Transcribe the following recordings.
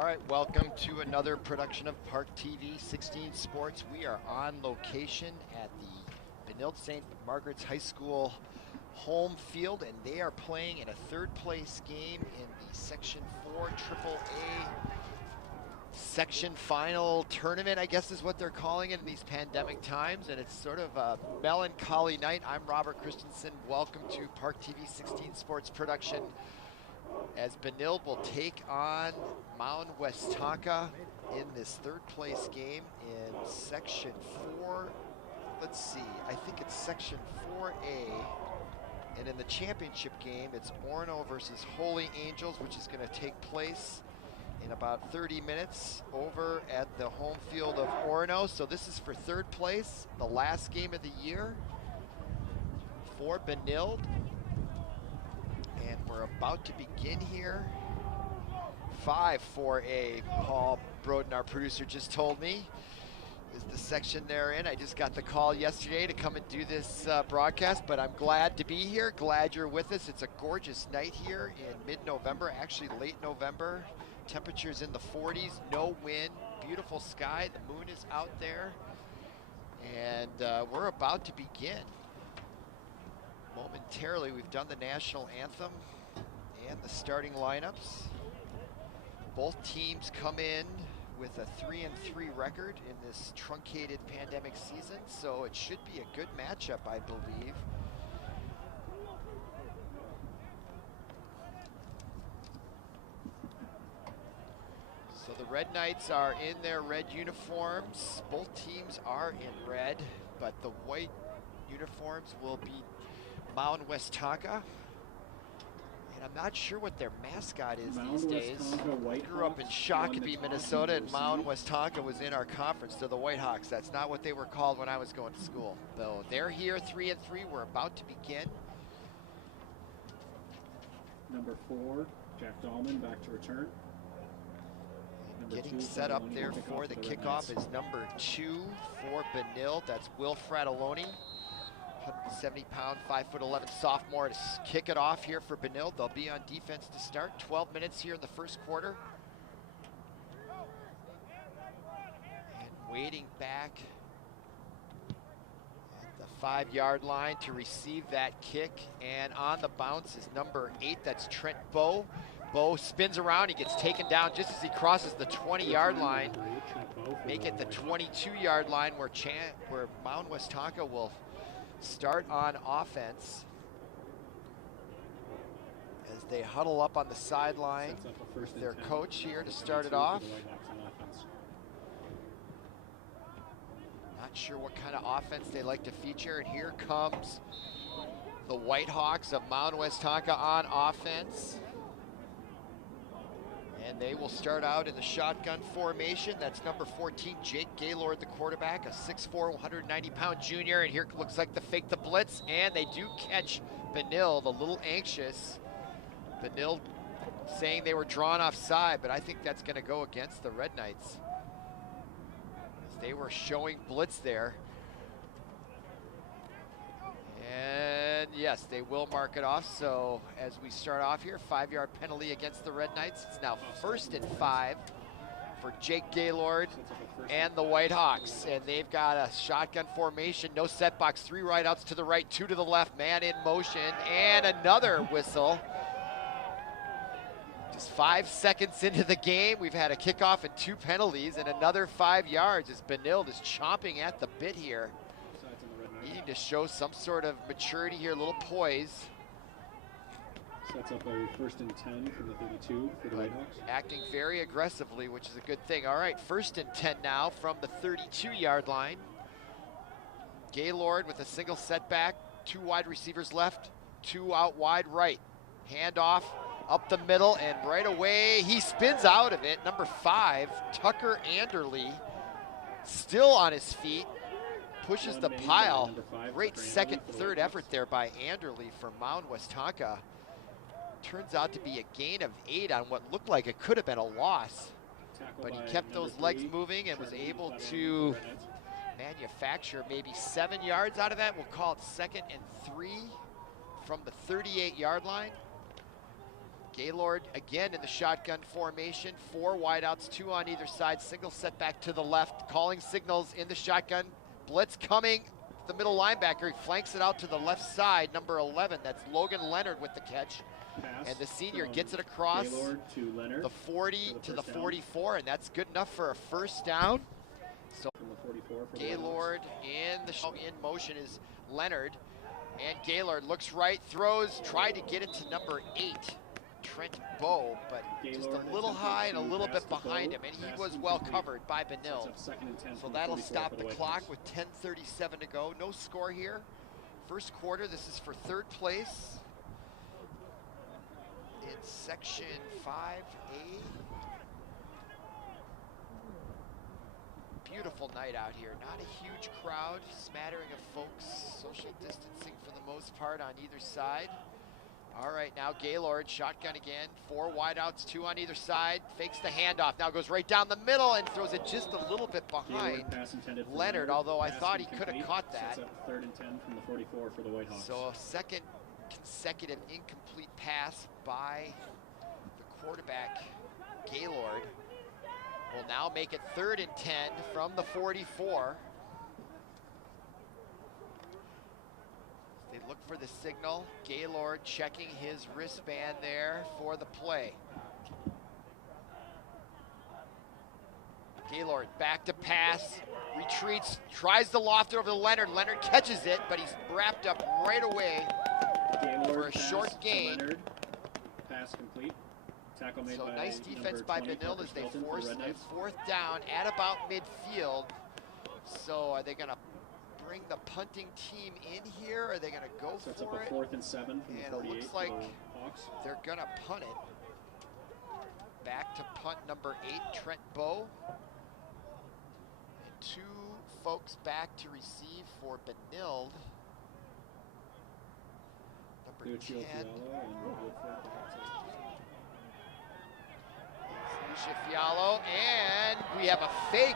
All right, welcome to another production of Park TV 16 Sports. We are on location at the Benilde-St. Margaret's High School home field, and they are playing in a third place game in the Section 4 AAA section final tournament, I guess is what they're calling it in these pandemic times, and it's sort of a melancholy night. I'm Robert Christensen. Welcome to Park TV 16 Sports production, as Benilde will take on Mound Westonka in this third place game in Section 4. Let's see, I think it's Section 4A. And in the championship game, it's Orono versus Holy Angels, which is going to take place in about 30 minutes over at the home field of Orono. So this is for third place, the last game of the year for Benilde. And we're about to begin here. 5-4A, Paul Broden, our producer, just told me, is the section they're in. I just got the call yesterday to come and do this broadcast, but I'm glad to be here, glad you're with us. It's a gorgeous night here in mid-November, actually late November. Temperatures in the 40s, no wind, beautiful sky, the moon is out there, and we're about to begin. Momentarily, we've done the national anthem and the starting lineups. Both teams come in with a 3-3 record in this truncated pandemic season, so it should be a good matchup, I believe. So the Red Knights are in their red uniforms. Both teams are in red, but the white uniforms will be Mound Westonka. And I'm not sure what their mascot is these days. I grew up in Shakopee, Minnesota, and Mound Westonka was in our conference. They're the Whitehawks. That's not what they were called when I was going to school. Though they're here, 3-3. We're about to begin. Number 4, Jack Dahlman, back to return. Getting set up there for the kickoff is number 2 for Benilde. That's Will Fratelloni. 170-pound, 5'11" sophomore to kick it off here for Benilde. They'll be on defense to start. 12 minutes here in the first quarter. And waiting back at the 5-yard line to receive that kick. And on the bounce is number 8. That's Trent Bowe. Bowe spins around. He gets taken down just as he crosses the 20-yard line. Make it the 22-yard line where Mound Westonka will start on offense as they huddle up on the sideline with their coach here to start it off. Not sure what kind of offense they like to feature, and here comes the Whitehawks of Mound Westonka on offense. And they will start out in the shotgun formation. That's number 14, Jake Gaylord, the quarterback, a 6'4", 190-pound junior. And here looks like the fake the blitz, and they do catch Benilde, a little anxious. Benilde saying they were drawn offside, but I think that's going to go against the Red Knights, as they were showing blitz there. And yes, they will mark it off. So as we start off here, 5-yard penalty against the Red Knights. It's now 1st and 5 for Jake Gaylord and the Whitehawks. And they've got a shotgun formation, no set box, 3 right outs to the right, 2 to the left, man in motion, and another whistle. Just 5 seconds into the game, we've had a kickoff and 2 penalties and another 5 yards as Benilde is chomping at the bit here. Needing to show some sort of maturity here, a little poise. Sets up a 1st and 10 from the 32 for the Whitehawks. Acting very aggressively, which is a good thing. All right, 1st and 10 now from the 32-yard line. Gaylord with a single setback, 2 wide receivers left, 2 out wide right. Handoff up the middle, and right away he spins out of it. Number 5, Tucker Anderle, still on his feet. Pushes the pile. Great second, third effort there by Anderle for Mound Westonka. Turns out to be a gain of 8 on what looked like it could have been a loss. But he kept those legs moving and was able to manufacture maybe 7 yards out of that. We'll call it 2nd and 3 from the 38-yard line. Gaylord again in the shotgun formation. 4 wideouts, 2 on either side. Single set back to the left. Calling signals in the shotgun. Blitz coming. The middle linebacker, he flanks it out to the left side. Number 11, that's Logan Leonard with the catch. Pass and the senior gets it across Gaylord to Leonard, the 40 to the 44, and that's good enough for a first down. So from the 44 for Gaylord in motion is Leonard. And Gaylord looks right, throws, tried to get it to number 8, Trent Bowe, but just a little high and a little bit behind him, and he was well covered by Benilde. So that'll stop the clock with 10:37 to go. No score here. First quarter, this is for third place in Section 5A. Beautiful night out here. Not a huge crowd, smattering of folks, social distancing for the most part on either side. All right, now Gaylord, shotgun again. 4 wideouts, 2 on either side. Fakes the handoff, now goes right down the middle and throws it just a little bit behind Leonard, although I thought he could have caught that. 3rd and 10 from the 44 for the Whitehawks. So a second consecutive incomplete pass by the quarterback, Gaylord. Will now make it 3rd and 10 from the 44. They look for the signal. Gaylord checking his wristband there for the play. Gaylord back to pass, retreats, tries to loft it over to Leonard. Leonard catches it, but he's wrapped up right away Gaylord for a short gain. Leonard. Pass complete. Tackle made so by nice defense by Benilde as they force a the 4th down at about midfield. So are they going to bring the punting team in here? Are they going to go Sets for up it? a 4th and 7 from the 48. It looks like Hawks. they're going to punt it. Back to punt number 8, Trent Bowe. And 2 folks back to receive for Benilde. Number 10. Lucia Fiallo, and we have a fake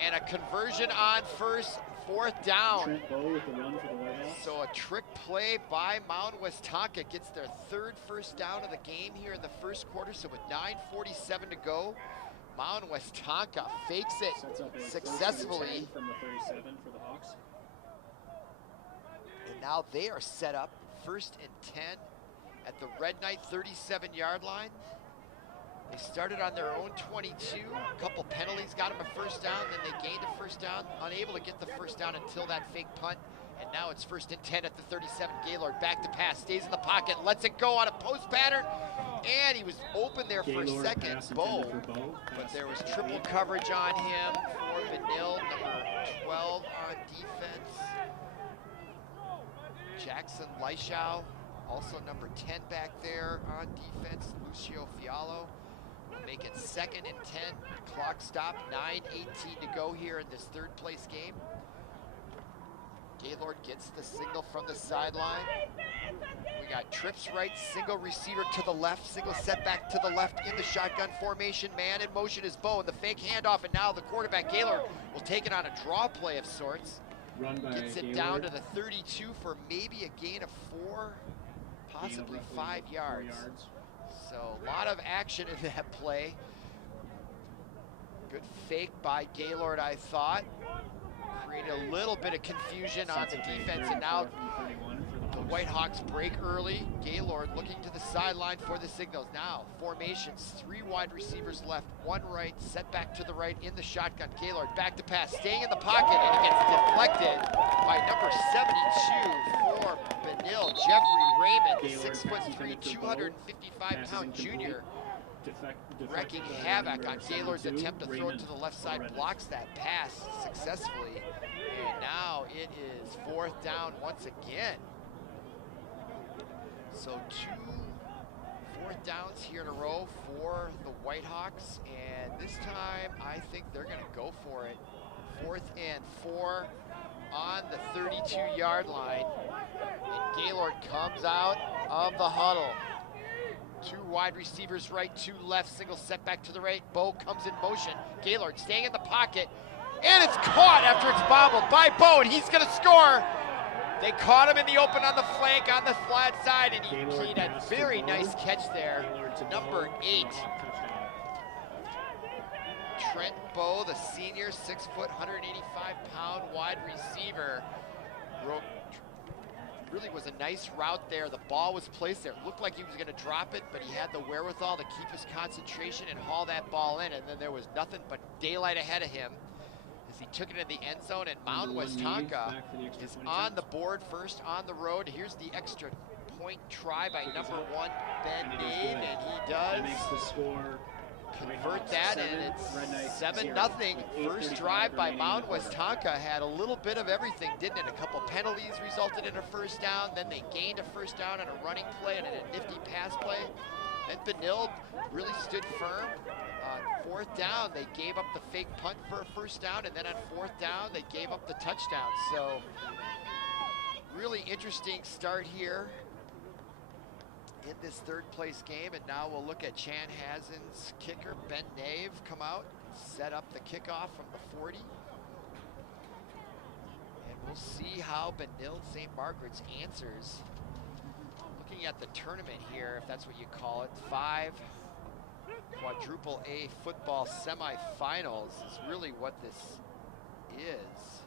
and a conversion on 4th down. Trent Bowe with the run for the Whitehawks. So a trick play by Mound Westonka gets their 3rd first down of the game here in the first quarter. So with 9:47 to go, Mound Westonka fakes it successfully. From the 37 for the Hawks. And now they are set up 1st and 10 at the Red Knight 37-yard line. They started on their own 22. A couple penalties got them a first down, then they gained a first down, unable to get the first down until that fake punt. And now it's 1st and 10 at the 37. Gaylord back to pass, stays in the pocket, lets it go on a post pattern. And he was open there for a second, Bowe. But there was triple coverage on him for Benilde, number 12 on defense. Jackson Leischow, also number 10 back there on defense, Lucio Fiallo. Make it 2nd and 10, clock stop, 9:18 to go here in this 3rd place game. Gaylord gets the signal from the sideline. We got trips right, single receiver to the left, single setback to the left in the shotgun formation. Man in motion is Bowe, and the fake handoff, and now the quarterback Gaylord will take it on a draw play of sorts. Gets it down to the 32 for maybe a gain of 4, possibly 5 yards. So a lot of action in that play. Good fake by Gaylord, I thought. Created a little bit of confusion on the defense, and now the Whitehawks break early. Gaylord looking to the sideline for the signals. Now, formations, 3 wide receivers left, 1 right, set back to the right in the shotgun. Gaylord back to pass, staying in the pocket, and it gets deflected by number 72 for Benilde, Jeffrey Raymond, 6'3", 255-pound junior. Wrecking havoc on Gaylord's attempt to throw it to the left side, blocks that pass successfully. And now it is 4th down once again. So 2 4th downs here in a row for the Whitehawks, and this time I think they're going to go for it. 4th and 4 on the 32-yard line, and Gaylord comes out of the huddle. 2 wide receivers right, 2 left, single setback to the right. Bowe comes in motion. Gaylord staying in the pocket, and it's caught after it's bobbled by Bowe, and he's going to score They caught him in the open on the flank, on the flat side, and he had a very nice catch there. Number 8. Trent Bowe, the senior, 6 foot, 185-pound wide receiver. Really was a nice route there. The ball was placed there. It looked like he was going to drop it, but he had the wherewithal to keep his concentration and haul that ball in, and then there was nothing but daylight ahead of him as he took it in the end zone, and Mound Westonka is on the board first on the road. Here's the extra point try by number 1, Benilde, and he does convert that, and it's 7-0. First drive by Mound Westonka had a little bit of everything, didn't it? A couple penalties resulted in a first down, then they gained a first down on a running play and a nifty pass play. Then Benilde really stood firm. On 4th down, they gave up the fake punt for a first down, and then on 4th down, they gave up the touchdown. So really interesting start here in this 3rd place game, and now we'll look at Chanhasen's kicker, Ben Nave, come out, set up the kickoff from the 40. And we'll see how Benilde-St. Margret's answers. Looking at the tournament here, if that's what you call it, 5 quadruple A football semifinals is really what this is.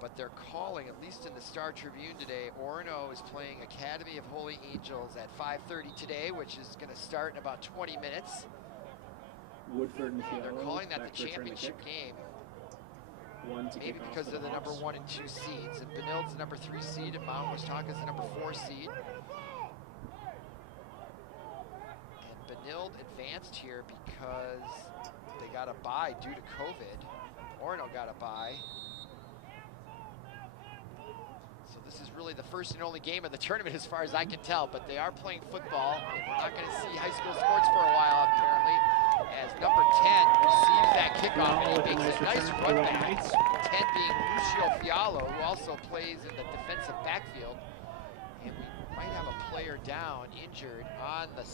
But they're calling, at least in the Star Tribune today, Orono is playing Academy of Holy Angels at 5:30 today, which is going to start in about 20 minutes. Woodford and They're calling that the championship game. Maybe because of the number 1 and 2 seeds. And Benilde's the number 3 seed, and Mound Westonka's the number 4 seed. And Benilde advanced here because they got a bye due to COVID. Orono got a bye. This is really the first and only game of the tournament as far as I can tell, but they are playing football, and we're not going to see high school sports for a while, apparently, as number 10 receives that kickoff, and he makes a nice run back. 10 being Lucio Fialo, who also plays in the defensive backfield, and we might have a player down, injured, on the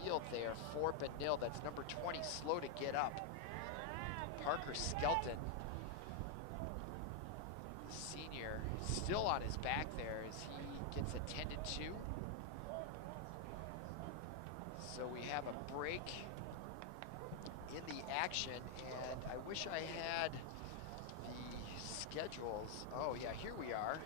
field there for Benilde. That's number 20, slow to get up. Parker Skelton, senior, still on his back there as he gets attended to. So we have a break in the action, and I wish I had the schedules. Oh yeah, here we are.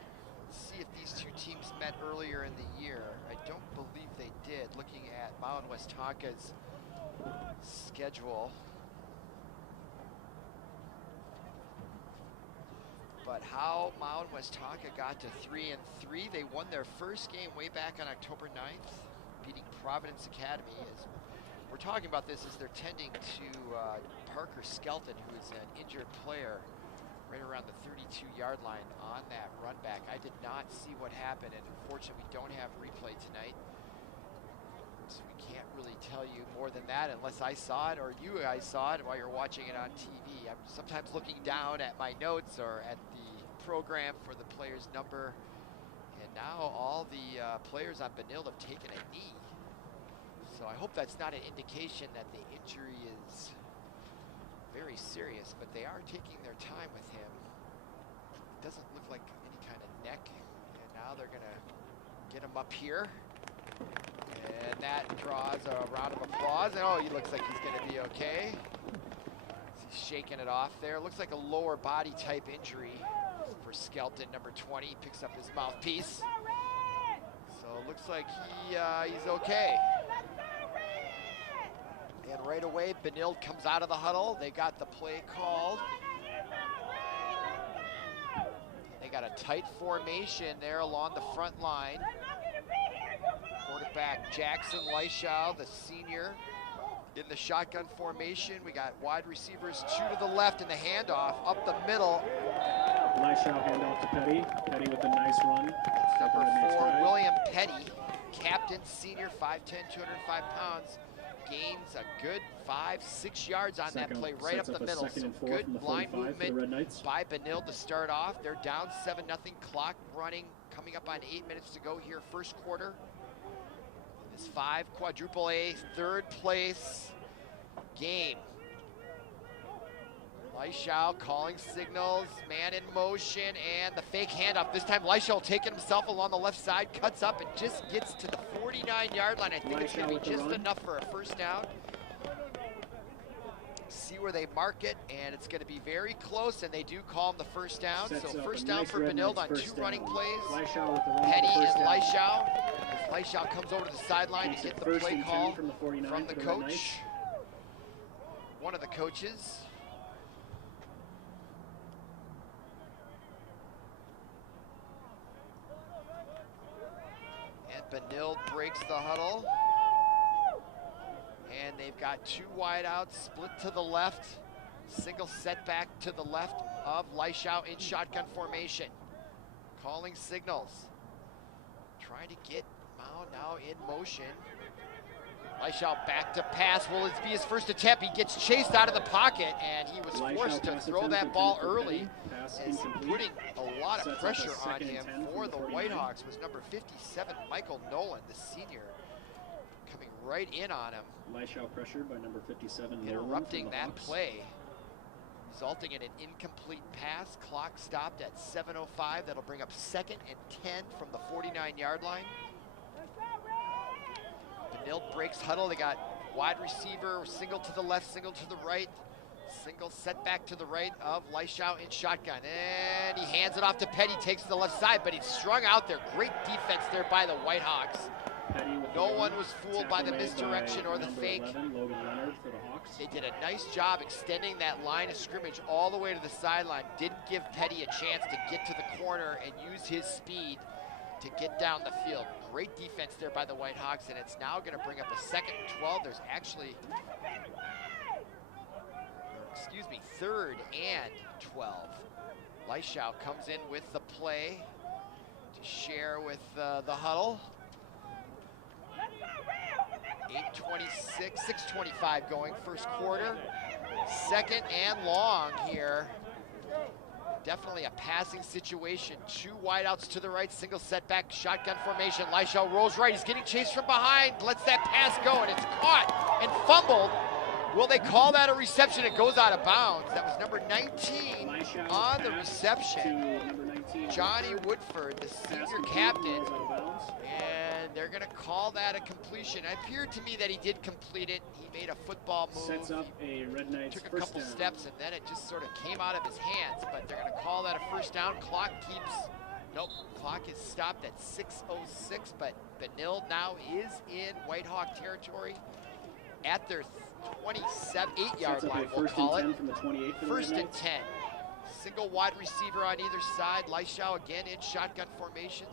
Let's see if these two teams met earlier in the year. I don't believe they did, looking at Mound Westonka's schedule. But how Mound Westonka got to 3-3, they won their first game way back on October 9th, beating Providence Academy. As we're talking about this as they're tending to Parker Skelton, who is an injured player right around the 32-yard line on that run back. I did not see what happened, and unfortunately we don't have replay tonight. So we can't really tell you more than that unless I saw it or you guys saw it while you're watching it on TV. I'm sometimes looking down at my notes or at the program for the player's number. And now all the players on Benilde have taken a knee. So I hope that's not an indication that the injury is very serious, but they are taking their time with him. It doesn't look like any kind of neck. And now they're gonna get him up here. And that draws a round of applause. And oh, he looks like he's going to be okay. He's shaking it off there. Looks like a lower body type injury for Skelton, number 20. Picks up his mouthpiece. So it looks like he's okay. And right away, Benilde comes out of the huddle. They got the play called. They got a tight formation there along the front line. Quarterback Jackson Leishow, the senior, in the shotgun formation. We got wide receivers, 2 to the left in the handoff, up the middle. Leishow handoff to Petty. Petty with a nice run. That's number 4, William Petty, captain, senior, 5'10", 205 pounds. Gains a good 5-6 yards on that play right up the middle. So good line movement by Benilde to start off. They're down 7-0, clock running, coming up on 8 minutes to go here, first quarter. This 5 quadruple A 3rd place game. Leishau calling signals, man in motion, and the fake handoff. This time Leishau taking himself along the left side, cuts up and just gets to the 49-yard line. I think it's going to be just enough for a first down. See where they mark it, and it's going to be very close, and they do call him the first down. So first down for Benilde on 2 running plays. Petty and Leishau. As Leishau comes over to the sideline to get the play call from the coach. One of the coaches. And Benilde breaks the huddle. And they've got 2 wideouts, split to the left, single setback to the left of Leishau in shotgun formation. Calling signals. Trying to get Mound now in motion. Leishau back to pass. Will it be his first attempt? He gets chased out of the pocket, and he was forced to throw that ball early. As putting a lot of pressure on him for the Whitehawks was number 57, Michael Nolan, the senior, coming right in on him. Leishau pressured by number 57, interrupting that play, resulting in an incomplete pass. Clock stopped at 7:05. That'll bring up 2nd and 10 from the 49-yard line. Benilde breaks huddle. They got wide receiver, single to the left, single to the right. Single setback to the right of Leishau in shotgun. And he hands it off to Petty, takes to the left side, but he's strung out there. Great defense there by the Whitehawks. No one was fooled by the misdirection or the fake. 11, Logan Leonard for the Hawks. They did a nice job extending that line of scrimmage all the way to the sideline. Didn't give Petty a chance to get to the corner and use his speed to get down the field. Great defense there by the Whitehawks, and it's now going to bring up a 2nd and 12. There's actually, 3rd and 12. Leishau comes in with the play to share with the huddle. 8:26, 6:25 going first quarter. 2nd and long here. Definitely a passing situation. 2 wideouts to the right, single setback, shotgun formation. Leishau rolls right. He's getting chased from behind. Lets that pass go, and it's caught and fumbled. Will they call that a reception? It goes out of bounds. That was number 19 on the reception. Johnny Woodford, the senior captain. And they're going to call that a completion. It appeared to me that he did complete it. He made a football move. Sets up a Red Knights took a couple steps, and then it just sort of came out of his hands. But they're going to call that a first down. Clock keeps, nope, clock is stopped at 6:06. But Benilde now is in Whitehawk territory at their 28-yard line, we'll call it. From the 28 for first and 10. Single wide receiver on either side. Leishau again in shotgun formation.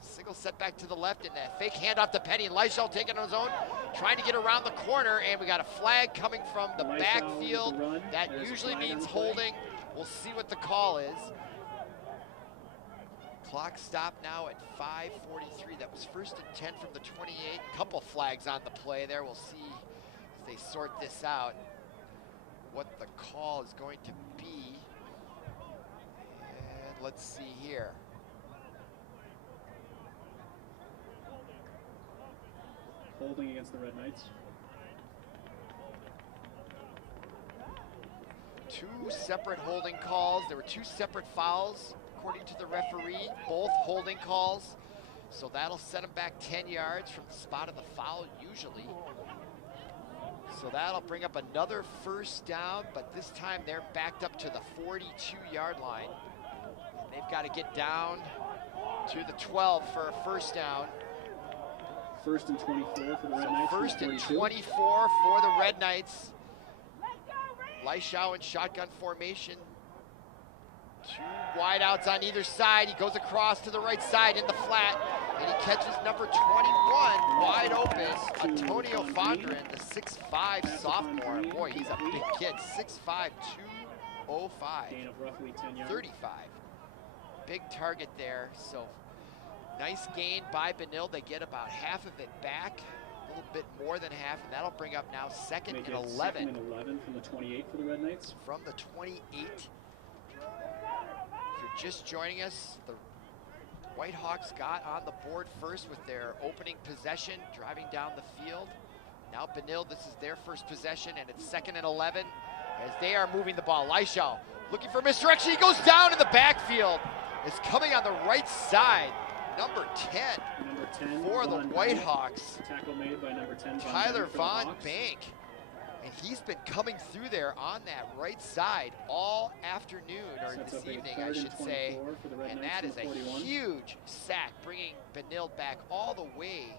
Single setback to the left, and that fake handoff to Petty. And Leishau taking on his own, trying to get around the corner, and we got a flag coming from the backfield. That usually means holding. We'll see what the call is. Clock stopped now at 5:43. That was first and 10 from the 28. Couple flags on the play there. We'll see as they sort this out what the call is going to be. And let's see here. Holding against the Red Knights. 2 separate holding calls. There were 2 separate fouls, according to the referee, both holding calls. So that'll set them back 10 yards from the spot of the foul, usually. So that'll bring up another first down, but this time they're backed up to the 42-yard line. And they've got to get down to the 12 for a first down. First and 24 for the Red Knights. First and 24 for the Red Knights. Leishau in shotgun formation. 2 wideouts on either side. He goes across to the right side in the flat, and he catches number 21 wide open. Antonio Fondren, the 6'5" sophomore. Boy, he's a big kid. 6'5", 205. Gain of roughly 10 yards. 35. Big target there. So nice gain by Benilde. They get about half of it back, a little bit more than half, and that'll bring up now 2nd and 11. 2nd and 11 from the 28 for the Red Knights. From the 28. If you're just joining us, the Whitehawks got on the board first with their opening possession, driving down the field. Now Benilde, this is their first possession, and it's 2nd and 11 as they are moving the ball. Leishau looking for misdirection. He goes down in the backfield. It's coming on the right side. Number 10 for the Whitehawks. Tackle made by number 10, Tyler Von Bank. And he's been coming through there on that right side all afternoon, or this evening, I should say. And that is a huge sack, bringing Benilde back all the way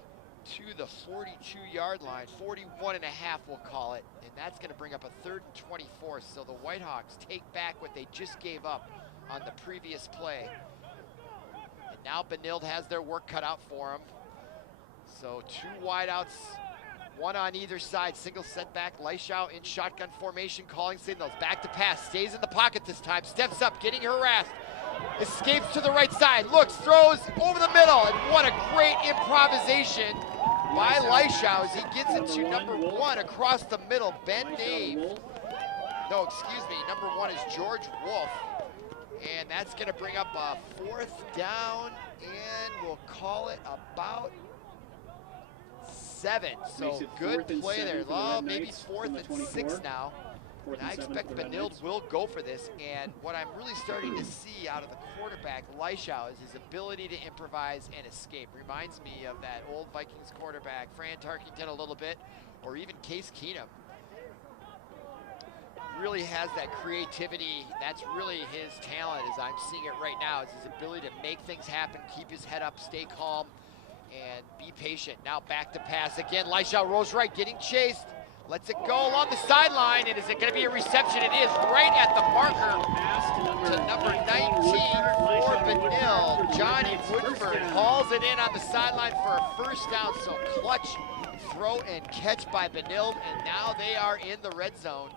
to the 42-yard line. 41 and a half, we'll call it. And that's going to bring up a 3rd and 24. So the Whitehawks take back what they just gave up on the previous play. And now Benilde has their work cut out for them. So 2 wideouts, 1 on either side. Single sent back. Leishau in shotgun formation, calling signals. Back to pass. Stays in the pocket this time. Steps up, getting harassed. Escapes to the right side. Looks, throws over the middle. And what a great improvisation by Leishau as he gets it to number 1 across the middle. Ben Dave. No, excuse me. Number 1 is George Wolf. And that's going to bring up a 4th down. And we'll call it about 7. So good play there. Oh, maybe 4th and 6 now. And I expect Benilde will go for this. And what I'm really starting to see out of the quarterback, Leishau, is his ability to improvise and escape. Reminds me of that old Vikings quarterback, Fran Tarkington a little bit, or even Case Keenum. Really has that creativity. That's really his talent, as I'm seeing it right now, is his ability to make things happen, keep his head up, stay calm, and be patient. Now back to pass again. Leishau rolls right, getting chased. Lets it go along the sideline, and is it going to be a reception? It is right at the marker to number 19 for Benilde. Johnny Woodford hauls it in on the sideline for a 1st down, so clutch throw and catch by Benilde, and now they are in the red zone.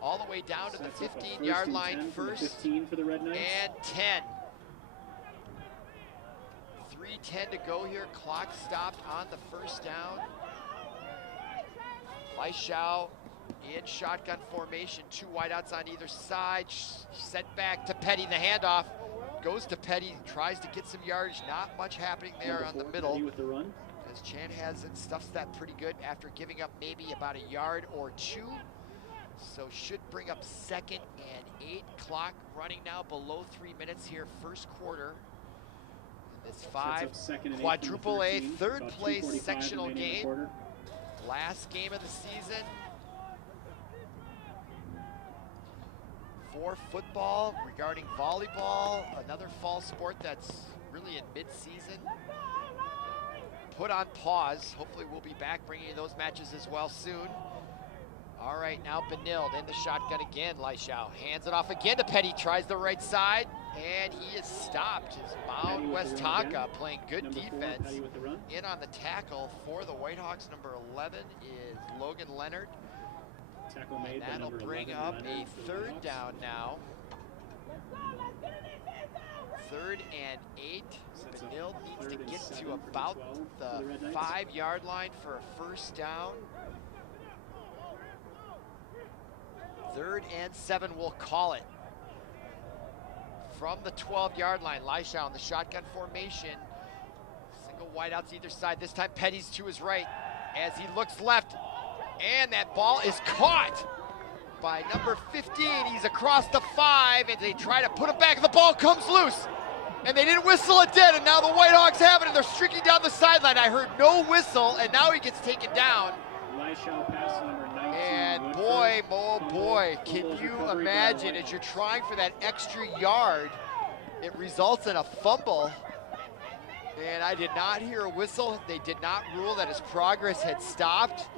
All the way down to the 15-yard line, 1st for the Red Knights. And 10. 3:10 to go here. Clock stopped on the 1st down. Leishau in shotgun formation. 2 wideouts on either side. Sent back to Petty. The handoff goes to Petty. Tries to get some yardage. Not much happening there on the middle. Petty with the run. As Chanhassen stuffs that pretty good after giving up maybe about a yard or 2. So should bring up 2nd and 8. Clock running now below 3 minutes here, 1st quarter. This 5 quadruple A 3rd place sectional game. Last game of the season. For football, regarding volleyball, another fall sport that's really in mid-season. Put on pause. Hopefully we'll be back bringing you those matches as well soon. All right, now Benilde in the shotgun again. Leishau hands it off again to Petty. Tries the right side, and he is stopped. It's Mound Westonka playing good defense. In on the tackle for the Whitehawks. Number 11 is Logan Leonard. Tackle made. And that'll bring up a 3rd down now. 3rd and 8. Benilde needs to get to about the 5-yard line for a 1st down. 3rd and 7, we'll call it. From the 12-yard line, Leishau in the shotgun formation. Single wideouts either side. This time Petty's to his right as he looks left. And that ball is caught by number 15. He's across the 5, and they try to put him back. The ball comes loose, and they didn't whistle it dead, and now the Whitehawks have it, and they're streaking down the sideline. I heard no whistle, and now he gets taken down. Leishau pass number 19. And boy, oh boy, can you imagine, as you're trying for that extra yard, it results in a fumble. And I did not hear a whistle. They did not rule that his progress had stopped.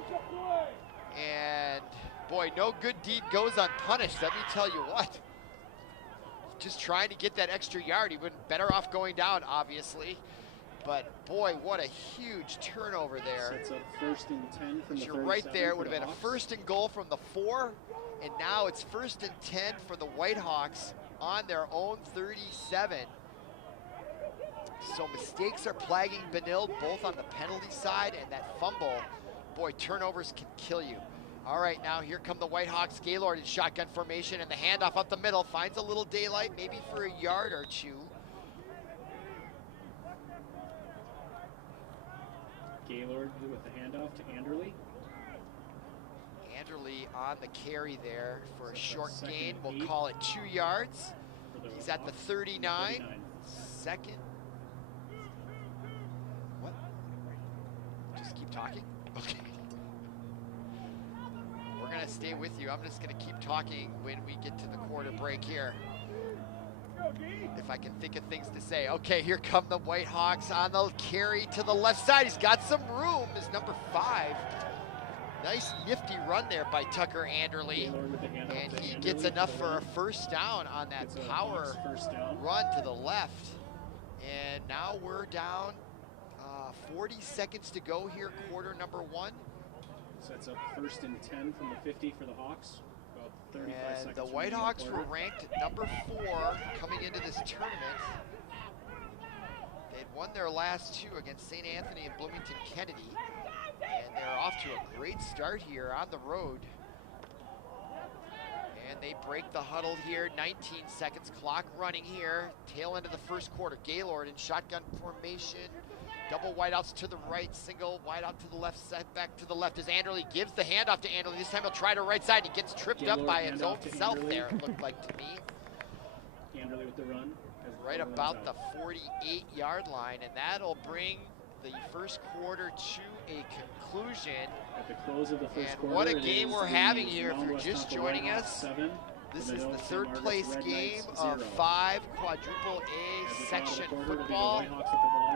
And boy, no good deed goes unpunished, let me tell you what. Just trying to get that extra yard. He would have been better off going down, obviously. But boy, what a huge turnover there. Sets up 1st and 10 from the You're right there. It would have been a 1st and goal from the 4, and now it's 1st and 10 for the Whitehawks on their own 37. So mistakes are plaguing Benilde, both on the penalty side and that fumble. Boy, turnovers can kill you. All right, now here come the Whitehawks. Gaylord in shotgun formation, and the handoff up the middle. Finds a little daylight, maybe for a yard or 2. Gaylord with the handoff to Anderley. Anderle on the carry there for a short second gain. and We'll 8 call it 2 yards. for the He's at the Hawks. 39. Second. What? Just keep talking? Okay. We're going to stay with you. I'm just going to keep talking when we get to the quarter break here, if I can think of things to say. Okay, here come the Whitehawks on the carry to the left side. He's got some room, is number 5. Nice nifty run there by Tucker Anderle, and he gets enough for a first down on that power run to the left. And now we're down 40 seconds to go here, quarter number 1. Sets up 1st and 10 from the 50 for the Hawks. About 35 And seconds the remaining in Whitehawks quarter. were ranked number 4 coming into this tournament. They'd won their last 2 against St. Anthony and Bloomington Kennedy. And they're off to a great start here on the road. And they break the huddle here, 19 seconds, clock running here. Tail end of the first quarter. Gaylord in shotgun formation. Double wideouts to the right, single wideout to the left, set back to the left as Anderle gives the handoff to Anderle. This time he'll try to right side. He gets tripped up by his own self there, it looked like to me. Anderle with the run. Right about the 48-yard line, and that'll bring the first quarter to a conclusion. At the close of the first quarter, what a game we're having here. If Mound you're just Westonka joining Whitehawks us, 7, this the is the Benilde-St. third Margaret's place Red game Knights, of 0. 5 quadruple A section football.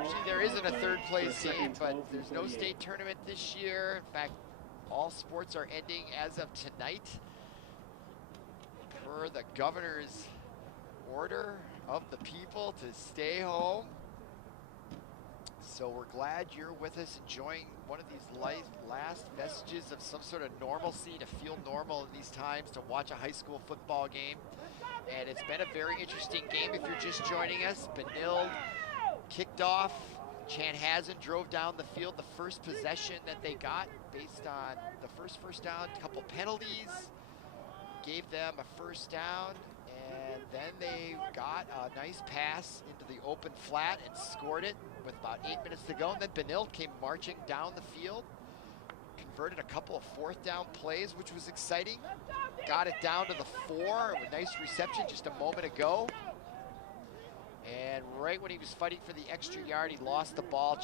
Usually there isn't a third place game, but there's no state tournament this year. In fact, all sports are ending as of tonight per the governor's order of the people to stay home. So we're glad you're with us, enjoying one of these last vestiges of some sort of normalcy, to feel normal in these times, to watch a high school football game. And it's been a very interesting game if you're just joining us. Benilde kicked off. Chanhassen drove down the field. The first possession that they got based on the first down, a couple penalties, gave them a first down. And then they got a nice pass into the open flat and scored it with about 8 minutes to go. And then Benilde came marching down the field, converted a couple of 4th down plays, which was exciting. Got it down to the 4, a nice reception just a moment ago. And right when he was fighting for the extra yard, he lost the ball.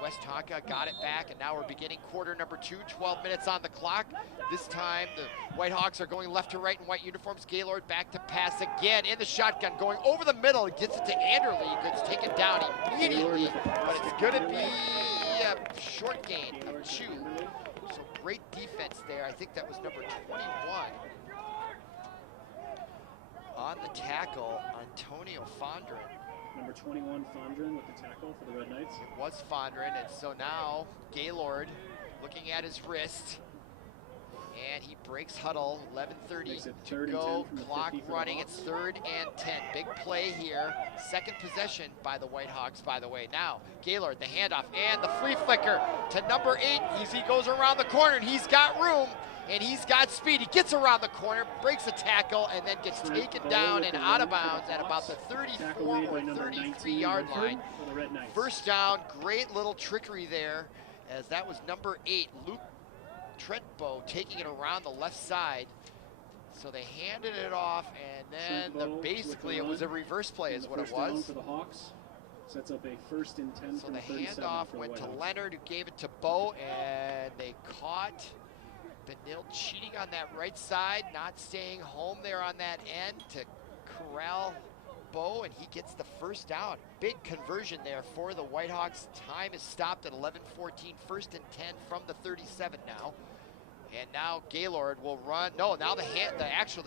Westonka got it back, and now we're beginning quarter number 2, 12 minutes on the clock. This time, the Whitehawks are going left to right in white uniforms. Gaylord back to pass again in the shotgun, going over the middle. He gets it to Anderle. He gets taken down immediately, but it's going to be a short gain of 2. So great defense there. I think that was number 21. On the tackle, Antonio Fondren. Number 21, Fondren with the tackle for the Red Knights. It was Fondren, and so now Gaylord looking at his wrist, and he breaks huddle. 11:30 to go, clock running. It's 3rd and 10. Big play here. Second possession by the Whitehawks, by the way. Now, Gaylord, the handoff, and the flea flicker to number 8. He goes around the corner, and he's got room. And he's got speed. He gets around the corner, breaks a tackle, and then gets taken down and out of bounds at about the 34 or 33-yard line. First down, great little trickery there, as that was number 8, Luke Trentbow, taking it around the left side. So they handed it off, and then basically it was a reverse play is what it was. For the Hawks. Sets up a 1st and 10 so from the 37 handoff for went to Whitehawks. Leonard, who gave it to Bow, and they caught Benilde cheating on that right side, not staying home there on that end to corral Bow, and he gets the first down. Big conversion there for the Whitehawks. Time is stopped at 11:14, 1st and 10 from the 37 now. And now Gaylord will run. No, now the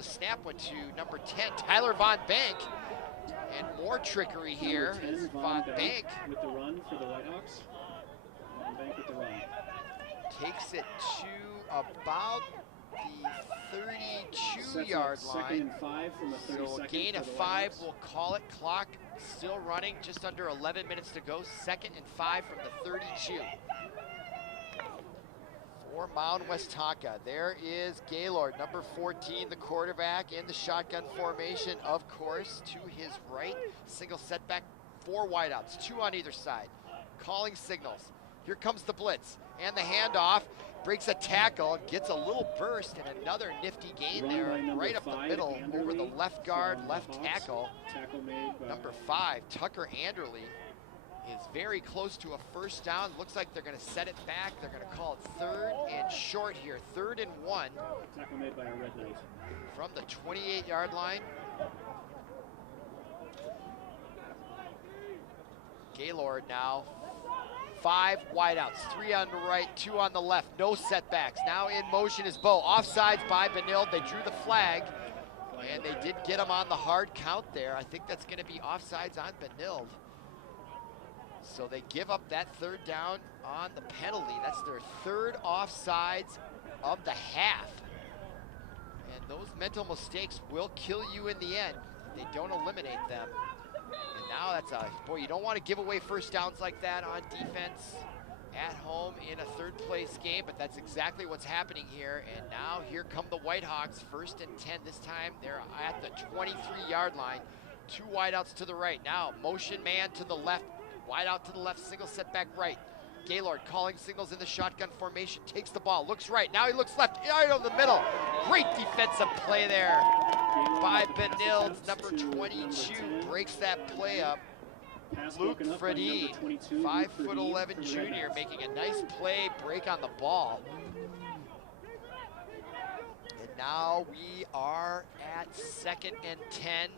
snap went to number 10, Tyler Von Bank. And more trickery here. Number 10, Von Bank with the run for the Whitehawks. Von Bank with the run. Takes it to about the 32-yard line. 2nd and 5 from the 32nd. So a gain of 5, we'll call it. Clock still running, just under 11 minutes to go. 2nd and 5 from the 32. For Mound Westonka, there is Gaylord, number 14, the quarterback in the shotgun formation, of course, to his right. Single setback, 4 wideouts, 2 on either side. Calling signals. Here comes the blitz and the handoff, breaks a tackle, gets a little burst, and another nifty gain there, right up the middle, over the left guard, left tackle. Tackle made by Number 5, Tucker Anderley, is very close to a first down. Looks like they're going to set it back. They're going to call it 3rd and short here, 3rd and 1. tackle made by a Red Knight. From the 28-yard line. Gaylord now, 5 wideouts, 3 on the right, 2 on the left, no setbacks. Now in motion is Bo, offsides by Benilde. They drew the flag, and they did get him on the hard count there. I think that's going to be offsides on Benilde. So they give up that 3rd down on the penalty. That's their 3rd offsides of the half. And those mental mistakes will kill you in the end. They don't eliminate them. And now that's boy, you don't want to give away first downs like that on defense at home in a 3rd place game, but that's exactly what's happening here. And now here come the Whitehawks, 1st and 10. This time they're at the 23-yard line. 2 wideouts to the right. Now motion man to the left, wide out to the left, single setback right. Gaylord calling signals in the shotgun formation, takes the ball, looks right, now he looks left, right over the middle. Great defensive play there by Benilde. Number 22 breaks that play up. Luke Fredine, 5'11" junior, making a nice play, break on the ball. And now we are at 2nd and 10.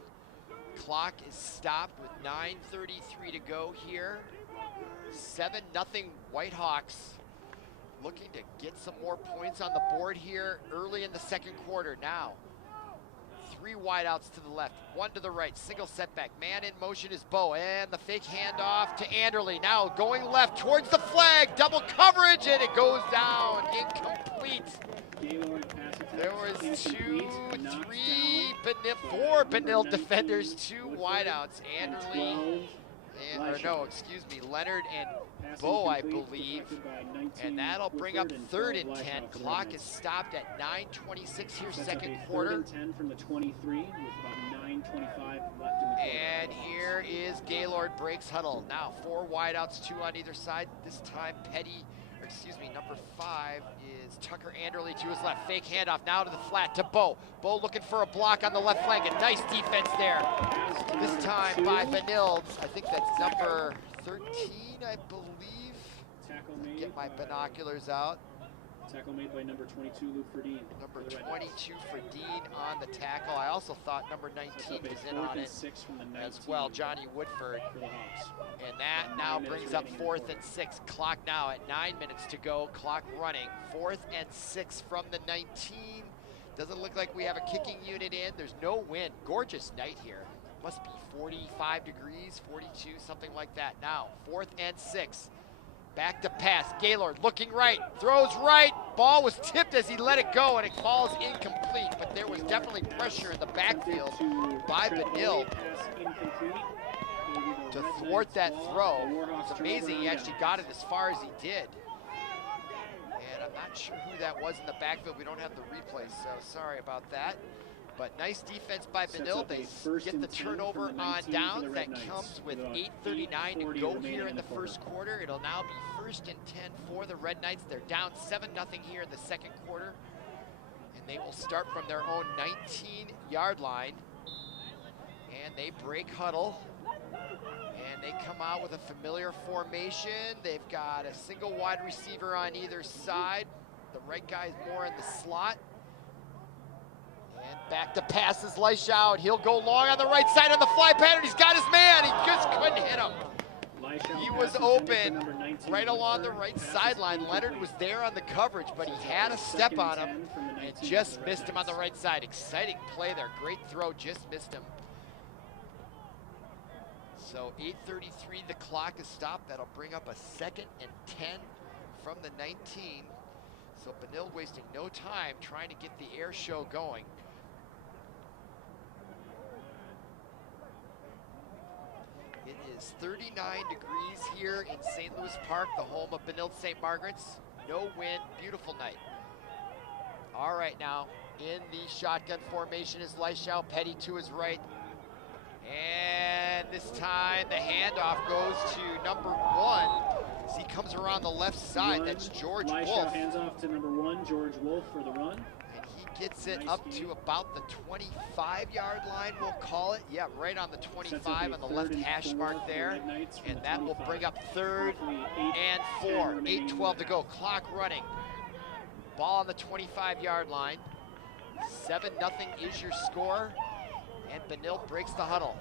Clock is stopped with 9:33 to go here. 7-0 Whitehawks, looking to get some more points on the board here early in the 2nd quarter. Now 3 wideouts to the left, 1 to the right, single setback. Man in motion is Bo, and the fake handoff to Anderley. Now going left towards the flag, double coverage, and it goes down, incomplete. There was 2, 3, 4 Benilde defenders, 2 wideouts. Anderley, Leonard and Bo, I believe. And that'll bring up 3rd and 10. Clock is stopped at 9:26 here, 2nd quarter. 10 from the 23 with about 9:25 left in the quarter. And here is Gaylord breaks huddle. Now 4 wideouts, 2 on either side. This time number 5 is Tucker Anderley to his left. Fake handoff now to the flat to Bo. Bo looking for a block on the left flank. A nice defense there. This time by Benilde. I think that's number 13, I believe. Tackle made. Get my binoculars out. Tackle made by number 22, Luke Fredine. Number 22 for Dean on the tackle. I also thought number 19 was in on it as well, Johnny Woodford. And that now brings up 4th and 6. Clock now at 9 minutes to go. Clock running. 4th and 6 from the 19. Doesn't look like we have a kicking unit in. There's no wind. Gorgeous night here. Must be 45 degrees, 42, something like that. Now 4th and 6. Back to pass, Gaylord looking right, throws right, ball was tipped as he let it go and it falls incomplete, but there was definitely pressure in the backfield by Benilde to thwart that throw. It's amazing he actually got it as far as he did. And I'm not sure who that was in the backfield. We don't have the replay, so sorry about that. But nice defense by Benilde. They get the turnover on downs. That comes with 8:39 to go here in the 1st quarter. It'll now be 1st and 10 for the Red Knights. They're down 7-0 here in the 2nd quarter. And they will start from their own 19-yard line. And they break huddle. And they come out with a familiar formation. They've got a single wide receiver on either side. The right guy is more in the slot. And back to pass is Leishout. He'll go long on the right side on the fly pattern. He's got his man. He just couldn't hit him. He was open right along the right sideline. Leonard was there on the coverage, but he had a step on him and just missed him on the right side. Exciting play there. Great throw, just missed him. So 8:33, the clock is stopped. That'll bring up a 2nd and 10 from the 19. So Benilde wasting no time trying to get the air show going. It is 39 degrees here in St. Louis Park, the home of Benilde-St. Margaret's. No wind, beautiful night. All right, now in the shotgun formation is Leishout, Petty to his right. And this time the handoff goes to number 1. As he comes Handoffs are on the left side. Run. That's George Lyshow Wolf. hands off to number 1, George Wolf, for the run. And he gets it Nice up game. to about the 25-yard line, we'll call it. Yeah, right on the 25 on the left hash mark there. And that will bring up 3rd and 4. 8:12 to go. Clock running. Ball on the 25-yard line. 7-0 is your score. And Benilde breaks the huddle.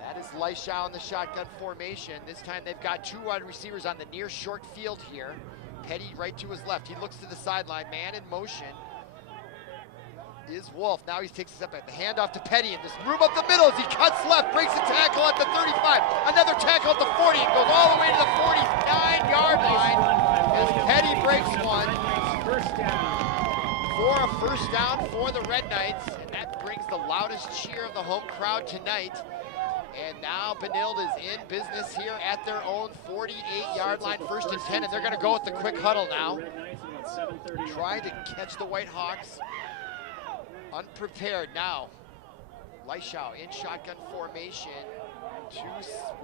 That is Lyshow in the shotgun formation. This time they've got 2 wide receivers on the near short field here. Petty right to his left. He looks to the sideline. Man in motion is Wolf. Now he takes a step back. The handoff to Petty in this room up the middle as he cuts left, breaks a tackle at the 35. Another tackle at the 40 and goes all the way to the 49-yard line as Petty breaks one. First down. For a first down for the Red Knights, and that brings the loudest cheer of the home crowd tonight. And now Benilde is in business here at their own 48-yard line, 1st and 10, and they're going to go with the quick huddle now. Trying to catch the White Hawks unprepared now. Lyshow in shotgun formation. 2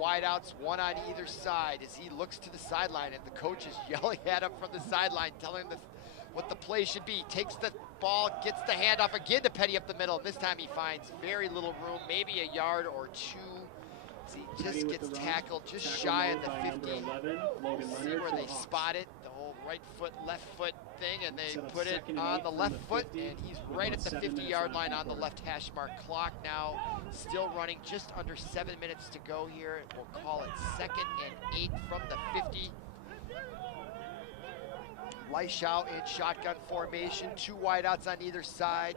wideouts, 1 on either side as he looks to the sideline, and the coach is yelling at him from the sideline, telling him what the play should be. Takes the ball, gets the handoff again to Petty up the middle, and this time he finds very little room, maybe a yard or 2. As he just gets tackled just shy of the 50. See where they spot it, the whole right foot, left foot thing, and they put it on the left foot, and he's right at the 50-yard line on the left hash mark. Clock now still running, just under 7 minutes to go here. We'll call it 2nd and 8 from the 50. Lyshow in shotgun formation, 2 wideouts on either side.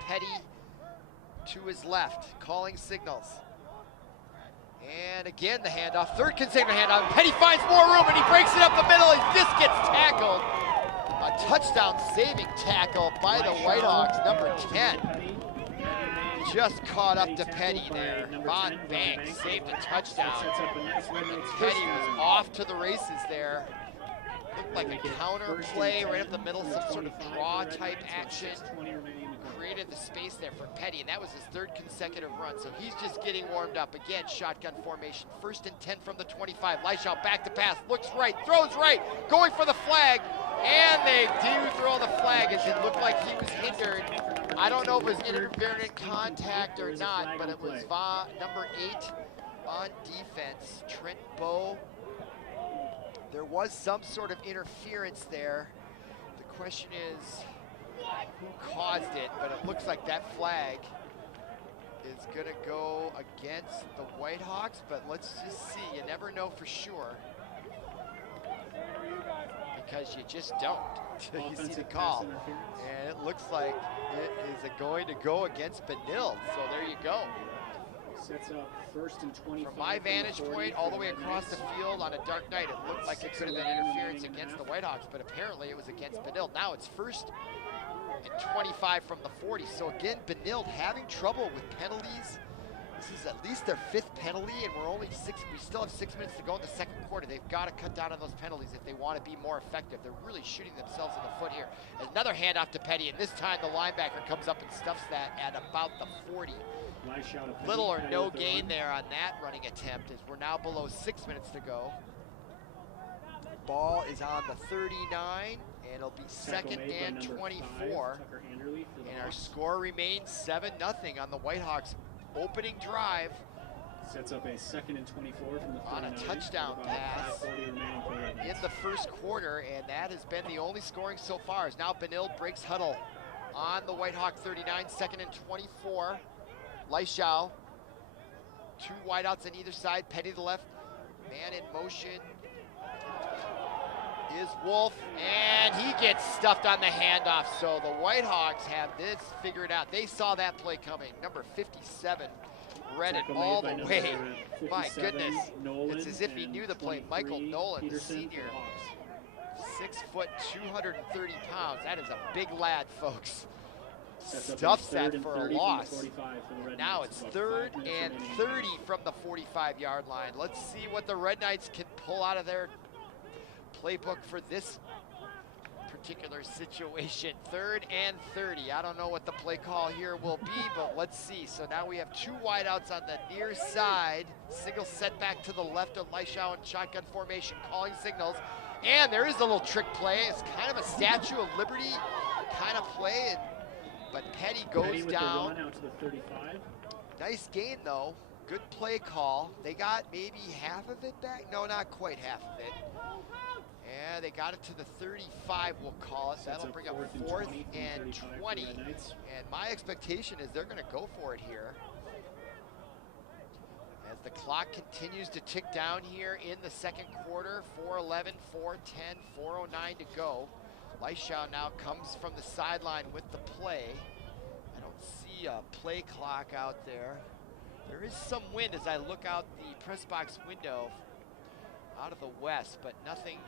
Petty to his left, calling signals. And again, the handoff, 3rd consecutive handoff. Petty finds more room and he breaks it up the middle. He just gets tackled. A touchdown saving tackle by the Whitehawks, number 10. Just caught up to Petty there. Von Banks saved a touchdown. Petty was off to the races there. Looked like a counter play right up the middle, some sort of draw type action. Created the space there for Petty, and that was his 3rd consecutive run. So he's just getting warmed up. Again, shotgun formation, 1st and 10 from the 25. Lyshow back to pass, looks right, throws right, going for the flag, and they do throw the flag as it looked like he was hindered. I don't know if it was interference contact or not, but it was number 8 on defense, Trent Bowe. There was some sort of interference there. The question is who caused it, but it looks like that flag is gonna go against the Whitehawks, but let's just see. You never know for sure because you just don't until you see the call. And it looks like it is going to go against Benilde, so there you go. Sets up 1st and 25. From my vantage point, all the way across the field on a dark night, it looked like it could have been interference against the Whitehawks, but apparently it was against Benilde. Now it's 1st and 25 from the 40. So again, Benilde having trouble with penalties. This is at least their 5th penalty, and we still have 6 minutes to go in the 2nd quarter. They've got to cut down on those penalties if they want to be more effective. They're really shooting themselves in the foot here. Another handoff to Petty, and this time the linebacker comes up and stuffs that at about the 40. Little or no gain there on that running attempt as we're now below 6 minutes to go. Ball is on the 39, and it'll be 2nd and 24. And our score remains 7-0 on the Whitehawks' opening drive. Sets up a 2nd and 24 from the 49. On a touchdown pass in the 1st quarter, and that has been the only scoring so far. As now Benilde breaks huddle on the Whitehawk 39, 2nd and 24. Lyshow, 2 wideouts on either side, Petty to the left, man in motion is Wolf, and he gets stuffed on the handoff. So the Whitehawks have this figured out. They saw that play coming. Number 57 read it all the way. My goodness, it's as if he knew the play. Michael Nolan, the senior, 6 foot, 230 pounds. That is a big lad, folks. Stuffs that for a loss. Now it's 3rd and 30 from the 45-yard line. Let's see what the Red Knights can pull out of their playbook for this particular situation. 3rd and 30. I don't know what the play call here will be, but let's see. So now we have 2 wideouts on the near side. Signal set back to the left of Leishau in shotgun formation, calling signals. And there is a little trick play. It's kind of a Statue of Liberty kind of play, but Petty goes down. The run out to the 35. Nice gain though. Good play call. They got maybe half of it back. No, not quite half of it. Yeah, they got it to the 35, we'll call it. That'll bring up 4th and 20. And my expectation is they're going to go for it here. As the clock continues to tick down here in the second quarter, 4:11, 4:10, 4:09 to go. Leishau now comes from the sideline with the play. I don't see a play clock out there. There is some wind as I look out the press box window out of the west, but nothing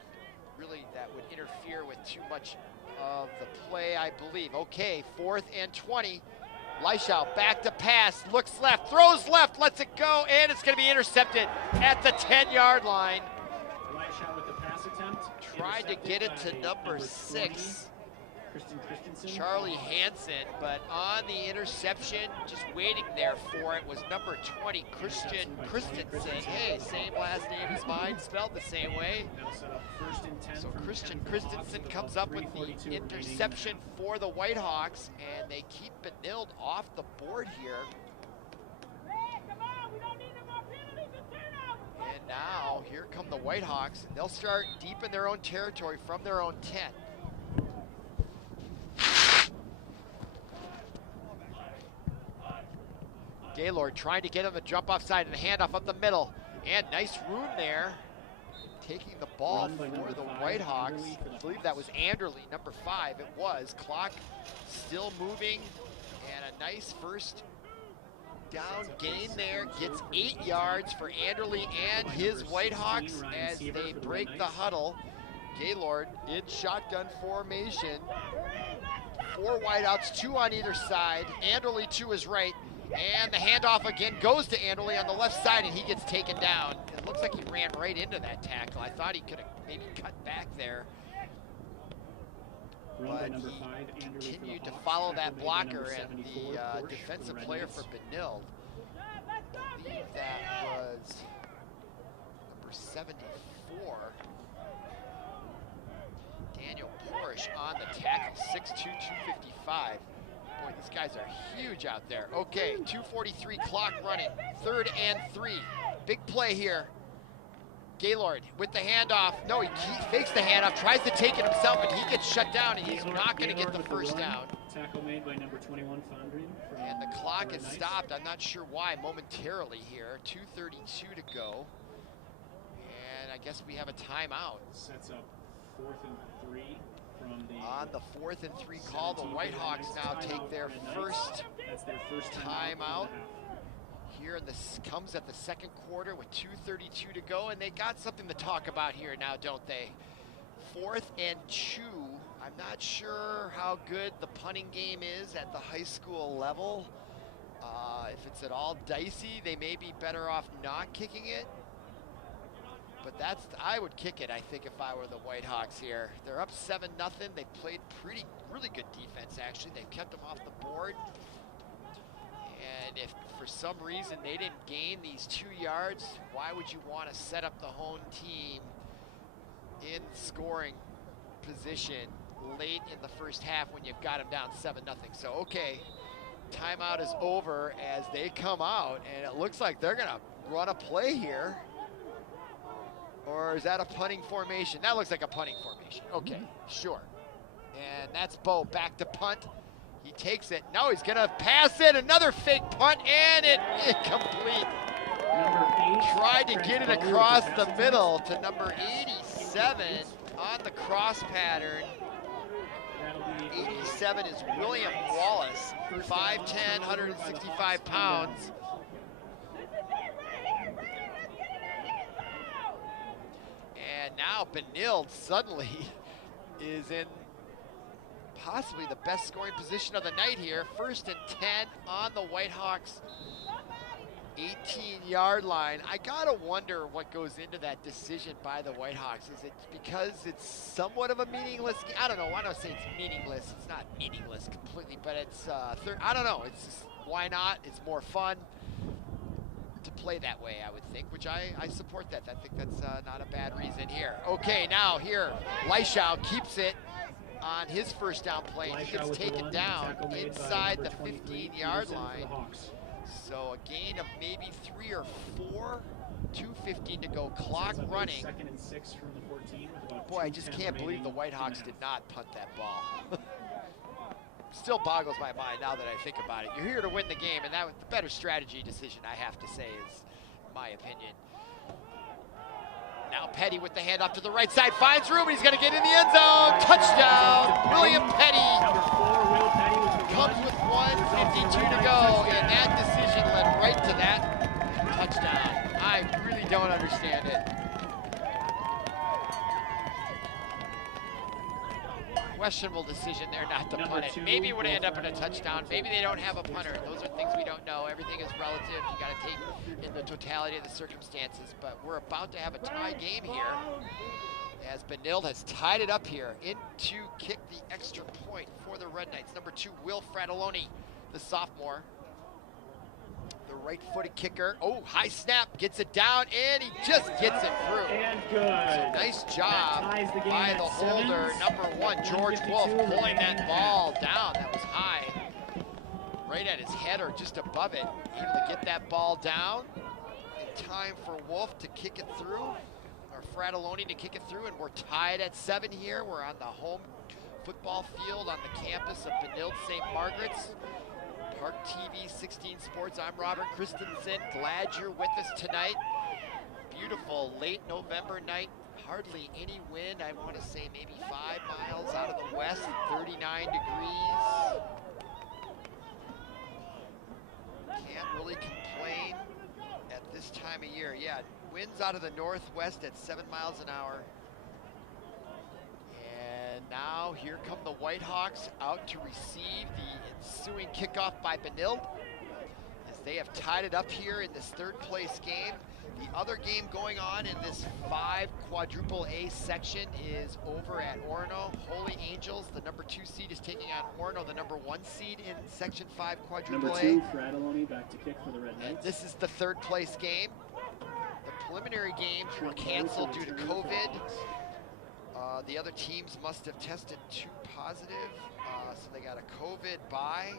really that would interfere with too much of the play, I believe. Okay, 4th and 20. Leishau back to pass, looks left, throws left, lets it go, and it's going to be intercepted at the 10-yard line. Leishau with the pass attempt. Tried to get it to number 6, Charlie Hansen, but on the interception, just waiting there for it, was number 20, Christian Christensen. Hey, same last name as mine, spelled the same way. So Christian Christensen comes up with the interception for the Whitehawks, and they keep Benilde off the board here. And now, here come the Whitehawks, and they'll start deep in their own territory from their own 10. Gaylord trying to get on the jump off side and the handoff up the middle. And nice room there. Taking the ball for the Whitehawks. I believe that was Anderle, number 5. It was. Clock still moving. And a nice first down gain there. Gets 8 yards for Anderle and his Whitehawks as they break the huddle. Gaylord in shotgun formation. 4 wideouts, 2 on either side. Anderle to his right. And the handoff again goes to Anderle on the left side, and he gets taken down. It looks like he ran right into that tackle. I thought he could have maybe cut back there. But he continued to follow that blocker, and the defensive player for Benilde, I believe that was number 74. Daniel Porish on the tackle, 6'2", 255. Boy, these guys are huge out there. Okay, 2:43 clock running, 3rd and 3. Big play here. Gaylord with the handoff. No, he fakes the handoff, tries to take it himself, and he gets shut down, and he's not going to get the first down. Tackle made by number 21, Fondren. And the clock is stopped. I'm not sure why momentarily here. 2:32 to go. And I guess we have a timeout. Sets up 4th and 3. On the 4th and 3 call, the Whitehawks now take their first timeout. Here, and this comes at the second quarter with 2:32 to go, and they got something to talk about here now, don't they? 4th and 2. I'm not sure how good the punting game is at the high school level. If it's at all dicey, they may be better off not kicking it. But I would kick it, I think, if I were the Whitehawks here. They're up 7-0. They played really good defense, actually. They've kept them off the board. And if for some reason they didn't gain these 2 yards, why would you want to set up the home team in scoring position late in the first half when you've got them down 7-0? So, okay, timeout is over as they come out, and it looks like they're going to run a play here. Or is that a punting formation? That looks like a punting formation. Okay, sure. And that's Bo back to punt. He takes it. No, he's going to pass it. Another fake punt, and it incomplete. Tried to get it across the middle to number 87 on the cross pattern. 87 is William Wallace, 5'10", 165 pounds. And now Benilde suddenly is in possibly the best scoring position of the night here. 1st and 10 on the Whitehawks 18-yard line. I gotta wonder what goes into that decision by the Whitehawks. Is it because it's somewhat of a meaningless game? I don't know. I don't say it's meaningless. It's not meaningless completely, but it's I don't know. It's just, why not? It's more fun to play that way, I would think, which I support that. I think that's not a bad reason here. Okay, now here, Leishau keeps it on his first down play. He gets taken down inside the 15-yard line. So a gain of maybe 3 or 4, 2:15 to go, clock running. 2nd and 6 from the 14 with about Boy, I just can't believe the Whitehawks did not punt that ball. Still boggles my mind now that I think about it. You're here to win the game, and that was the better strategy decision, I have to say, is my opinion. Now Petty with the handoff to the right side, finds room, and he's going to get in the end zone. Touchdown, William Petty. Number 4, Will Petty with the comes with 1:52 to go, and that decision led right to that touchdown. I really don't understand it. Questionable decision there not to punt it. Maybe it would end up in a touchdown. Maybe they don't have a punter. Those are things we don't know. Everything is relative. You got to take in the totality of the circumstances. But we're about to have a tie game here, as Benilde has tied it up here in to kick the extra point for the Red Knights. Number 2, Will Fratelloni, the sophomore. The right-footed kicker. Oh, high snap, gets it down, and he just gets it through. And good. So nice job by the holder, number 1, George Wolf, pulling that ball down. That was high, right at his head or just above it. Able to get that ball down in time for Wolf to kick it through, or Fratelloni to kick it through, and we're tied at 7 here. We're on the home football field on the campus of Benilde-St. Margaret's. Park TV 16 Sports. I'm Robert Christensen. Glad you're with us tonight. Beautiful late November night. Hardly any wind. I want to say maybe 5 miles out of the west. 39 degrees. Can't really complain at this time of year. Yeah, winds out of the northwest at 7 miles an hour. And now here come the Whitehawks out to receive the ensuing kickoff by Benilde, as they have tied it up here in this 3rd place game. The other game going on in this 5 quadruple A section is over at Orono. Holy Angels, the number 2 seed, is taking on Orono, the number 1 seed in section 5 quadruple number A. 2, Fratelloni back to kick for the Red Knights. And this is the 3rd place game. The preliminary games were canceled due to COVID. The other teams must have tested 2 positive, so they got a COVID bye.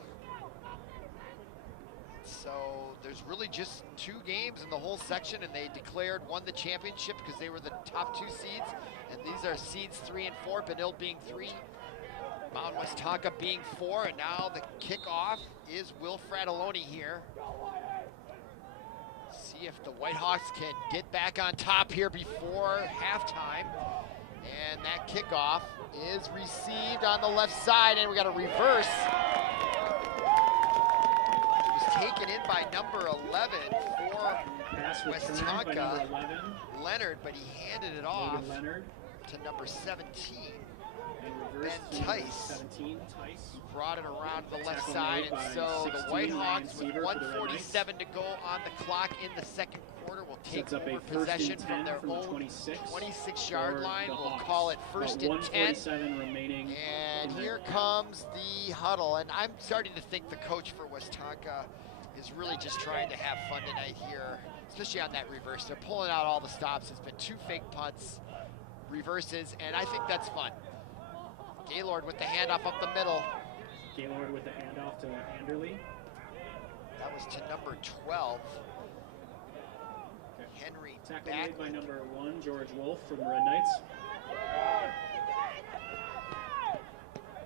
So there's really just 2 games in the whole section, and they won the championship because they were the top 2 seeds. And these are seeds 3 and 4, Benilde being 3, Mound Westonka being 4, and now the kickoff is Will Fratelloni here. See if the Whitehawks can get back on top here before halftime. And that kickoff is received on the left side, and we got a reverse. It was taken in by number 11 for Westonka, Leonard, but he handed it off to number 17, Ben Tice. Brought it around the left side, and so the Whitehawks, with 1:47 to go on the clock in the 2nd quarter, will take over possession from their own 26-yard line. We'll call it 1st and 10. And here comes the huddle, and I'm starting to think the coach for Westonka is really just trying to have fun tonight here, especially on that reverse. They're pulling out all the stops. It's been 2 fake punts, reverses, and I think that's fun. Gaylord with the handoff up the middle. Gaylord with the handoff to Anderley. That was to number 12. Okay. Henry Tackle back. made by number 1, George Wolf from the Red Knights.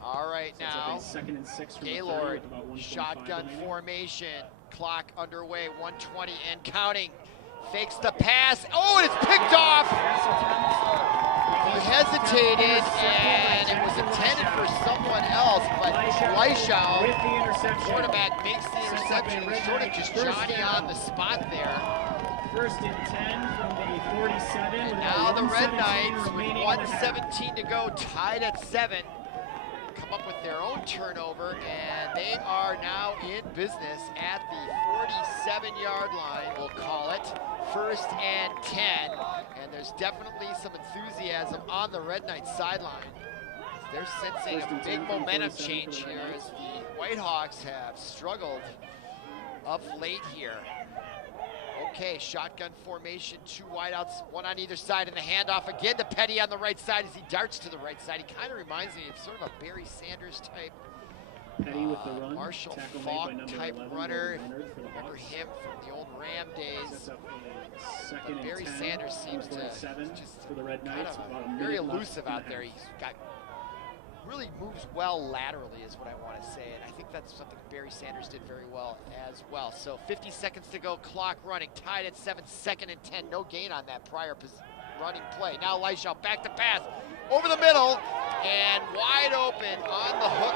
All right, So now 2nd and 6 from Gaylord, the 30 with about 1:25 shotgun remaining. formation. Clock underway, 1:20 and counting. Fakes the pass. Oh, and it's picked off. He hesitated, and it was intended for someone else, but Leishau, with the interception. quarterback, makes the interception. He's sort of just Johnny on the spot there. 1st and 10 from the 47. And with now about the Red 1:17 Knights, with remaining in the half. 1:17 to go, tied at 7. come up with their own turnover, and they are now in business at the 47-yard line, we'll call it. 1st and 10, and there's definitely some enthusiasm on the Red Knights sideline. They're sensing a big momentum change here as the Whitehawks have struggled of late here. Okay, shotgun formation, 2 wideouts, 1 on either side, and the handoff again to Petty on the right side as he darts to the right side. He kind of reminds me of sort of a Barry Sanders type, Petty with the run, Marshall tackle Falk made by type 11, runner. For the Remember Hawks. him from the old Ram days. But Barry Sanders seems to just for the Red Knights. Very elusive out there. He's got really moves well laterally is what I want to say, and I think that's something Barry Sanders did very well as well. So 50 seconds to go, clock running, tied at 7, 2nd and 10. No gain on that prior running play. Now Leishaw back to pass over the middle, and wide open on the hook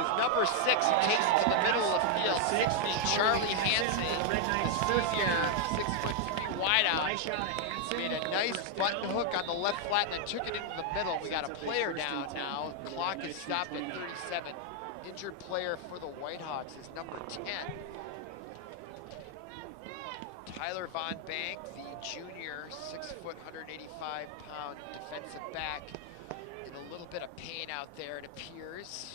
is number 6, who takes it to the middle of the field. 6 Charlie Hansen, the senior, 6'3" wideout. Made a nice button hook on the left flat and then took it into the middle. We got a player down now. Clock is stopped at 37. Injured player for the Whitehawks is number 10. Tyler Von Bank, the junior, 6 foot, 185-pound defensive back, in a little bit of pain out there, it appears,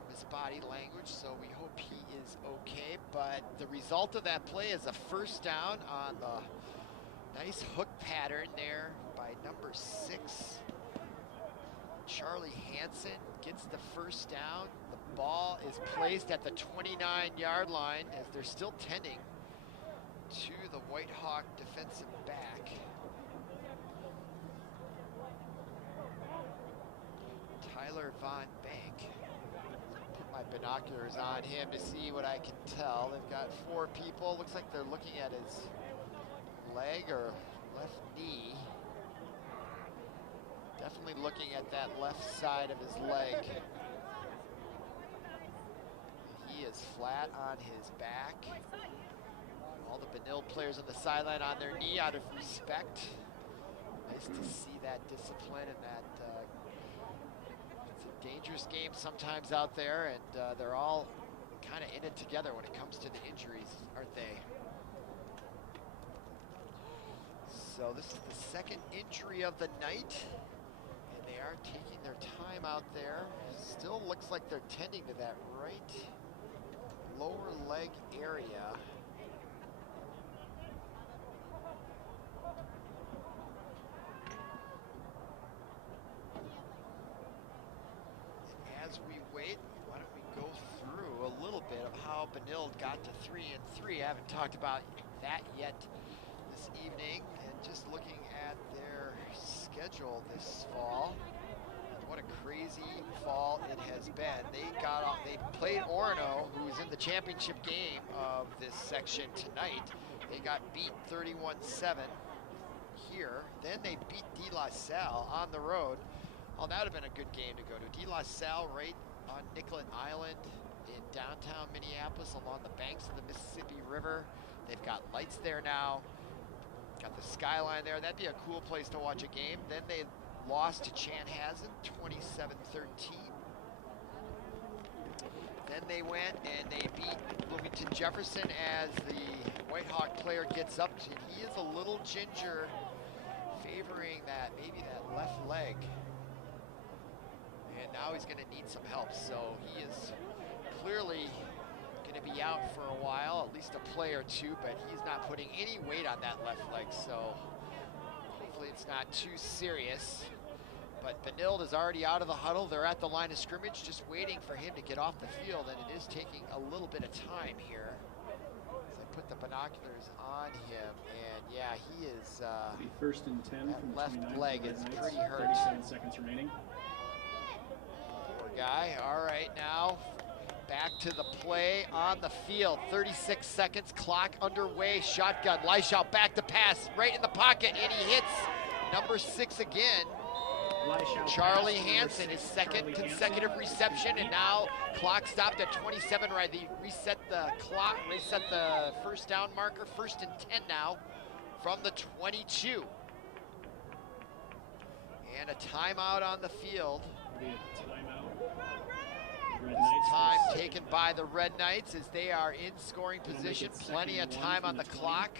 from his body language, so we hope he is okay. But the result of that play is a 1st down on the nice hook pattern there by number 6. Charlie Hansen gets the 1st down. The ball is placed at the 29-yard line as they're still tending to the Whitehawk defensive back. Tyler Von Bank. Put my binoculars on him to see what I can tell. They've got 4 people. Looks like they're looking at his leg or left knee. Definitely looking at that left side of his leg. He is flat on his back. All the Benilde players on the sideline on their knee out of respect. Nice to see that discipline and that it's a dangerous game sometimes out there, and they're all kind of in it together when it comes to the injuries, aren't they? So this is the 2nd injury of the night, and they are taking their time out there. Still looks like they're tending to that right lower leg area. And as we wait, why don't we go through a little bit of how Benilde got to 3-3. I haven't talked about that yet this evening. Just looking at their schedule this fall, what a crazy fall it has been. They played Orono, who's in the championship game of this section tonight. They got beat 31-7 here. Then they beat De La Salle on the road. Oh, that would have been a good game to go to. De La Salle right on Nicollet Island in downtown Minneapolis along the banks of the Mississippi River. They've got lights there now. Got the skyline there. That'd be a cool place to watch a game. Then they lost to Chanhassen 27-13. Then they went and they beat Bloomington Jefferson as the Whitehawk player gets up to. He is a little ginger, favoring maybe that left leg. And now he's going to need some help. So he is clearly going to be out for a while, at least a play or 2, but he's not putting any weight on that left leg, so hopefully it's not too serious. But Benilde is already out of the huddle. They're at the line of scrimmage, just waiting for him to get off the field, and it is taking a little bit of time here. As I put the binoculars on him, and yeah, he is, the 1st and 10 that from the left leg is pretty hurt. 37 seconds remaining. Poor guy. All right, now back to the play on the field. 36 seconds, clock underway. Shotgun, Leishaw back to pass, right in the pocket, and he hits number 6 again. Charlie Hansen, his 2nd consecutive reception, and now clock stopped at 27. Right, they reset the clock, reset the 1st down marker. 1st and 10 now from the 22. And a timeout on the field. be a timeout. Red This Knights time for taken by the Red Knights as they are in scoring position. Plenty of time on the clock.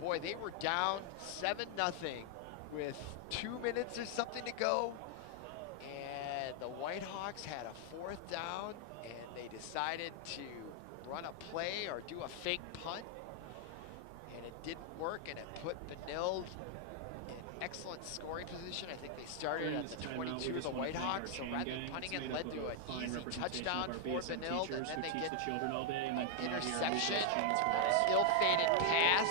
Boy, they were down 7-0 with 2 minutes or something to go. And the Whitehawks had a 4th down, and they decided to run a play or do a fake punt. And it didn't work, and it put Benilde in excellent scoring position. I think they started at the 22 of the Whitehawks, so rather than punting it, led to an easy touchdown for Benilde, and then they get an interception, an ill-fated pass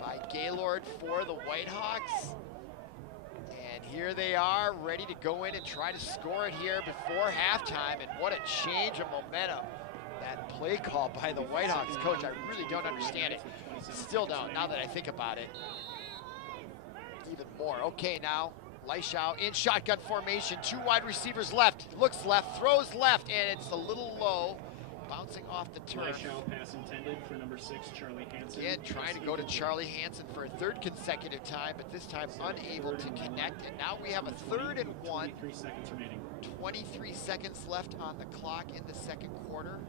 by Gaylord for the Whitehawks. And here they are, ready to go in and try to score it here before halftime, and what a change of momentum. That play call by the Whitehawks coach, I really don't understand it. Still don't, now that I think about it. Even more. Okay, now Leishau in shotgun formation, 2 wide receivers left, looks left, throws left, and it's a little low, bouncing off the turf. Leishau pass intended for number 6, Charlie Hansen. Again, trying to go to Charlie Hansen for a 3rd consecutive time, but this time unable to connect. And now we have a 3rd and 1. 23 seconds remaining. 23 seconds left on the clock in the 2nd quarter.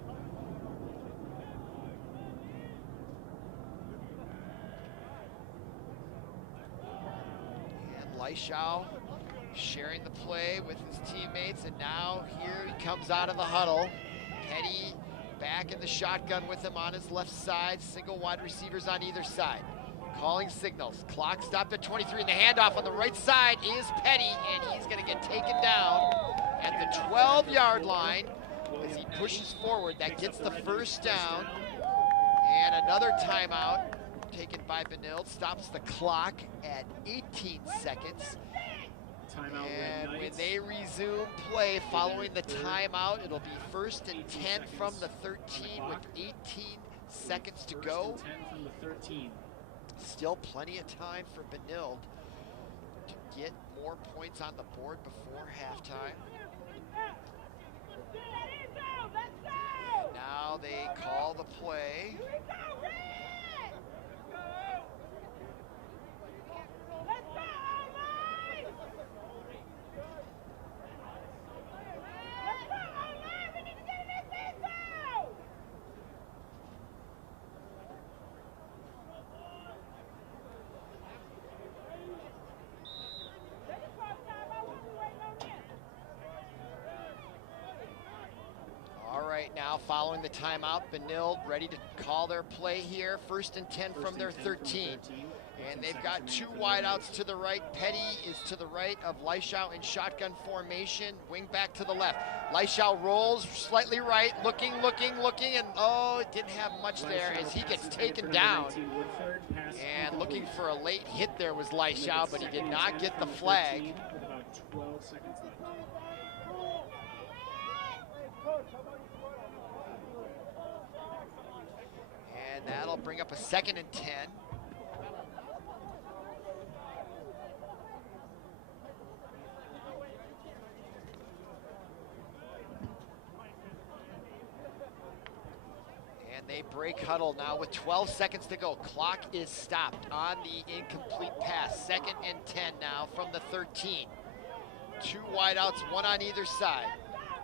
And Leishau sharing the play with his teammates, and now here he comes out of the huddle. Petty back in the shotgun with him on his left side, single wide receivers on either side. Calling signals, clock stopped at 23, and the handoff on the right side is Petty, and he's gonna get taken down at the 12-yard line as he pushes forward. That gets the 1st down, and another timeout taken by Benilde, stops the clock at 18 seconds. And when they resume play following the timeout, it'll be 1st and 10 from the 13 with 18 seconds to go. 10 from the 13. Still plenty of time for Benilde to get more points on the board before halftime. And now they call the play. Now following the timeout, Benilde ready to call their play here. 1st and 10 from their 13. And they've got 2 wideouts to the right. Petty is to the right of Leishau in shotgun formation. Wing back to the left. Leishau rolls slightly right, looking, and oh, it didn't have much there as he gets taken down. And looking for a late hit there was Leishau, but he did not get the flag. With about 12 seconds left. And that'll bring up a 2nd and 10. And they break huddle now with 12 seconds to go. Clock is stopped on the incomplete pass. 2nd and 10 now from the 13. 2 wideouts, 1 on either side.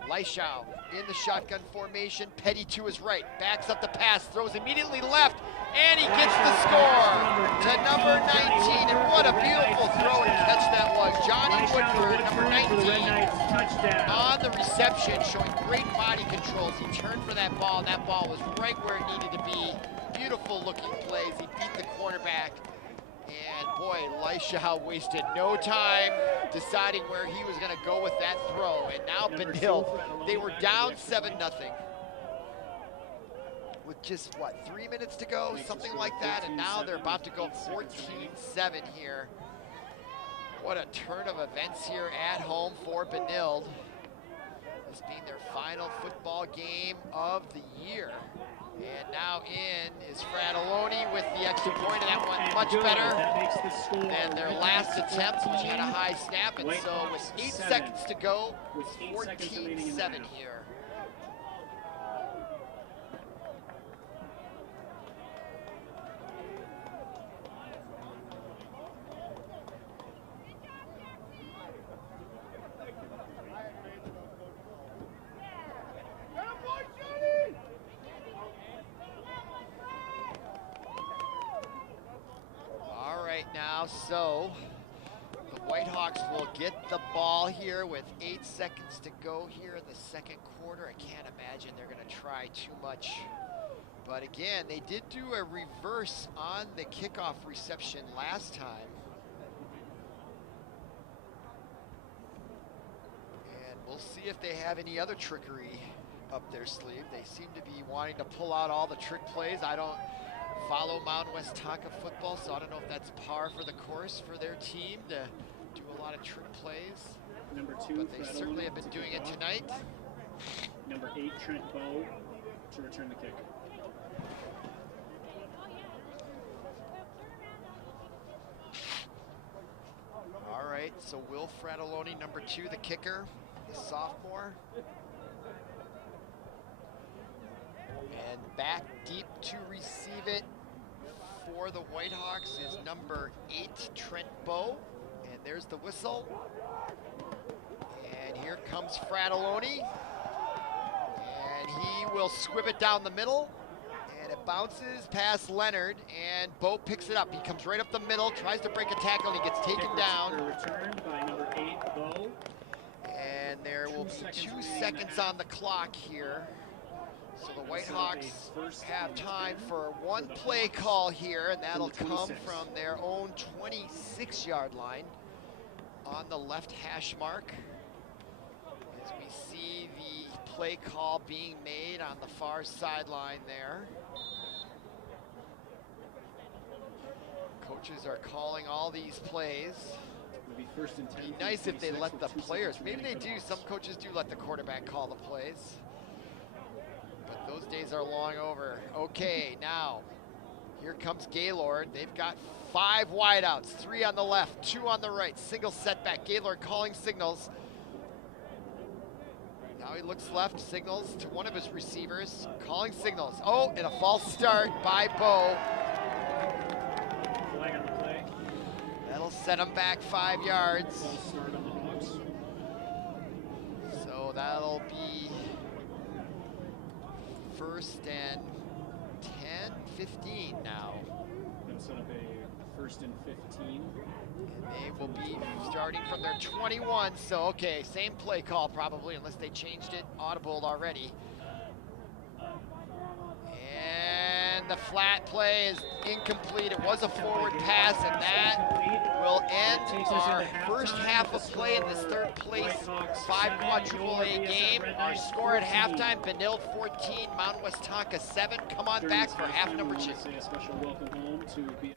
Leishau in the shotgun formation, Petty to his right, backs up the pass, throws immediately left, and he gets the score to number 19, and what a beautiful throw and catch that was. Johnny Woodford, number 19, on the reception, showing great body control as he turned for that ball, and that ball was right where it needed to be. Beautiful looking plays, he beat the quarterback. And boy, Leishau wasted no time deciding where he was going to go with that throw. And now Benilde, they were down 7-0 with just, what, 3 minutes to go? Something like that. And now they're about to go 14-7 here. What a turn of events here at home for Benilde. This being their final football game of the year. And now in is Fratelloni with the extra point, and that went much better than their last attempt, which had a high snap. And so with 8 seconds to go, it's 14-7 here. now, so the Whitehawks will get the ball here with 8 seconds to go here in the second quarter. I can't imagine they're going to try too much. But again, they did do a reverse on the kickoff reception last time. And we'll see if they have any other trickery up their sleeve. They seem to be wanting to pull out all the trick plays. I don't follow Mound Westonka football, so I don't know if that's par for the course for their team to do a lot of trick plays. Number 2, but they certainly have been doing it tonight. Number 8, Trent Bowe, to return the kick. All right, so Will Fratelloni, number 2, the kicker, the sophomore. And back deep to receive it for the Whitehawks is number 8, Trent Bowe. And there's the whistle. And here comes Fratelloni. And he will squib it down the middle. And it bounces past Leonard, and Bowe picks it up. He comes right up the middle, tries to break a tackle, and he gets taken down. Returned by number 8, Bowe. And there will be 2 seconds on the clock here. So the Whitehawks have time for one play call here, and that'll come from their own 26-yard line on the left hash mark. As we see the play call being made on the far sideline there. Coaches are calling all these plays. It'd be nice if they let the players, maybe they do, some coaches do let the quarterback call the plays. But those days are long over. Okay, now, here comes Gaylord. They've got 5 wideouts, 3 on the left, 2 on the right, single setback. Gaylord calling signals. Now he looks left, signals to one of his receivers, calling signals. Oh, and a false start by Bowe. Flag on the play. That'll set him back 5 yards. False start on the Hawks. So that'll be first and 10, 15 now. That'll set up a first and 15. And they will be starting from their 21, so okay, same play call probably, unless they changed it audible already. And the flat play is incomplete. It was a forward pass, and that will end our first half of play in this third place 5 quadruple A game. Our score at halftime, Benilde 14, Mound Westonka 7. Come on back for half number 2. Say a special welcome home to be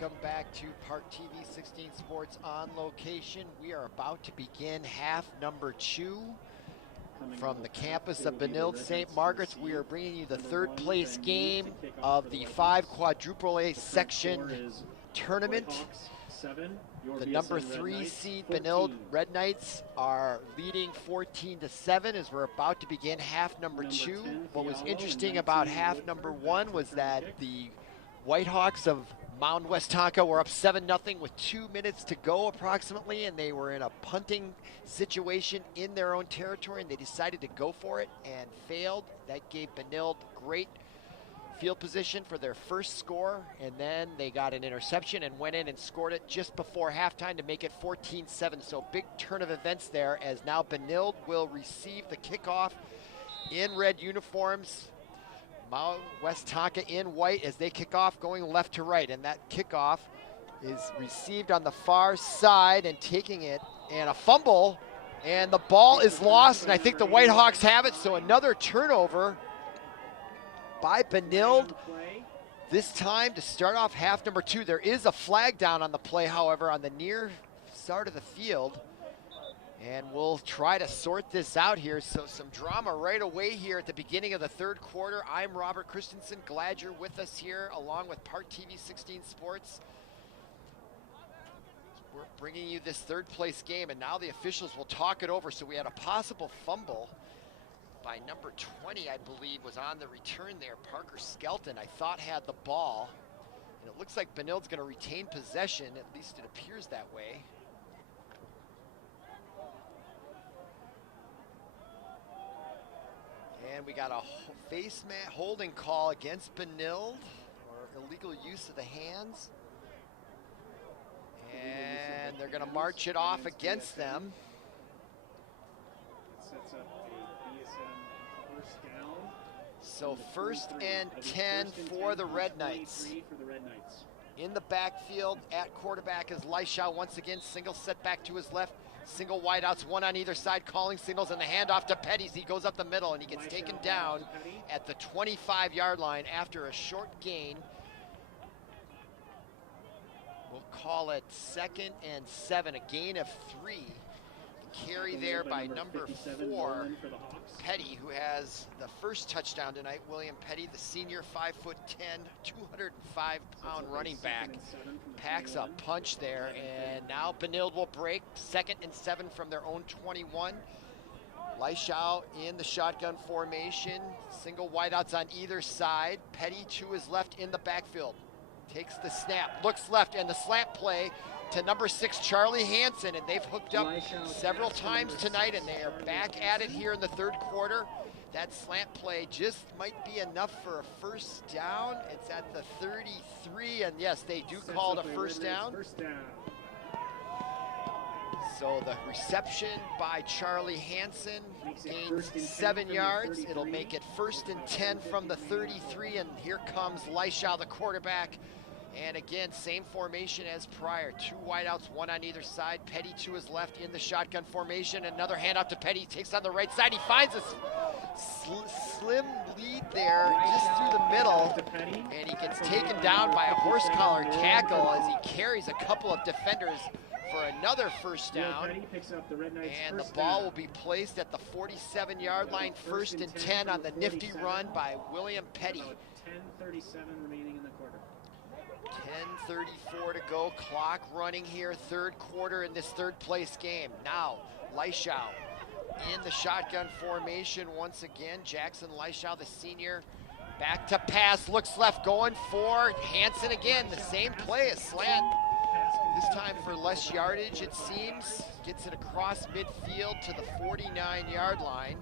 Welcome back to Park TV 16 Sports on location. We are about to begin half number 2 from the campus of Benilde-St. Margret's. We are bringing you the third place game of the 5 quadruple A section tournament. The number 3 seed Benilde Red Knights are leading 14-7 as we're about to begin half number 2. What was interesting about half number 1 was that the Whitehawks of Mound Westonka were up 7-0 with 2 minutes to go approximately, and they were in a punting situation in their own territory, and they decided to go for it and failed. That gave Benilde great field position for their first score, and then they got an interception and went in and scored it just before halftime to make it 14-7. So big turn of events there, as now Benilde will receive the kickoff in red uniforms. Mound Westonka in white as they kick off going left to right, and that kickoff is received on the far side and taking it, and a fumble, and the ball is lost, and I think the Whitehawks have it, so another turnover by Benilde, this time to start off half number 2. There is a flag down on the play, however, on the near start of the field. And we'll try to sort this out here. So some drama right away here at the beginning of the third quarter. I'm Robert Christensen. Glad you're with us here along with Park TV 16 Sports. We're bringing you this third place game, and now the officials will talk it over. So we had a possible fumble by number 20, I believe, was on the return there. Parker Skelton, I thought, had the ball. And it looks like Benilde's going to retain possession. At least it appears that way. And we got a face holding call against Benilde, or illegal use of the hands. And they're going to march it off against them. So first and 10 for the Red Knights. In the backfield at quarterback is Leishaw once again, single set back to his left. Single wideouts, one on either side, calling signals, and the handoff to Petty. He goes up the middle, and he gets taken down at the 25-yard line after a short gain. We'll call it 2nd and 7, a gain of 3. Carry there by number 4, Petty, who has the first touchdown tonight. William Petty, the senior, 5'10", 205-pound running back, packs a punch there, and now Benilde will break 2nd and 7 from their own 21. Leishaw in the shotgun formation, single wideouts on either side. Petty to his left in the backfield, takes the snap, looks left, and the slant play to number 6, Charlie Hansen, and they've hooked up several times tonight, and they are back at it here in the third quarter. That slant play just might be enough for a first down. It's at the 33, and yes, they do call it a first down. So the reception by Charlie Hansen gains 7 yards. It'll make it 1st and 10 from the 33, and here comes Leishaw, the quarterback. And again, same formation as prior. 2 wideouts, 1 on either side. Petty to his left in the shotgun formation. Another handoff to Petty, takes on the right side. He finds a slim lead there just through the middle. And he gets taken down by a horse collar tackle as he carries a couple of defenders for another first down. And the ball will be placed at the 47-yard line, 1st and 10 on the nifty run by William Petty. 10:37 remaining in the quarter. 10:34 to go, clock running here, third quarter in this third place game. Now, Leishaw in the shotgun formation once again. Jackson Leishaw, the senior, back to pass, looks left, going for Hansen again. The same play, a slant, this time for less yardage it seems. Gets it across midfield to the 49-yard line.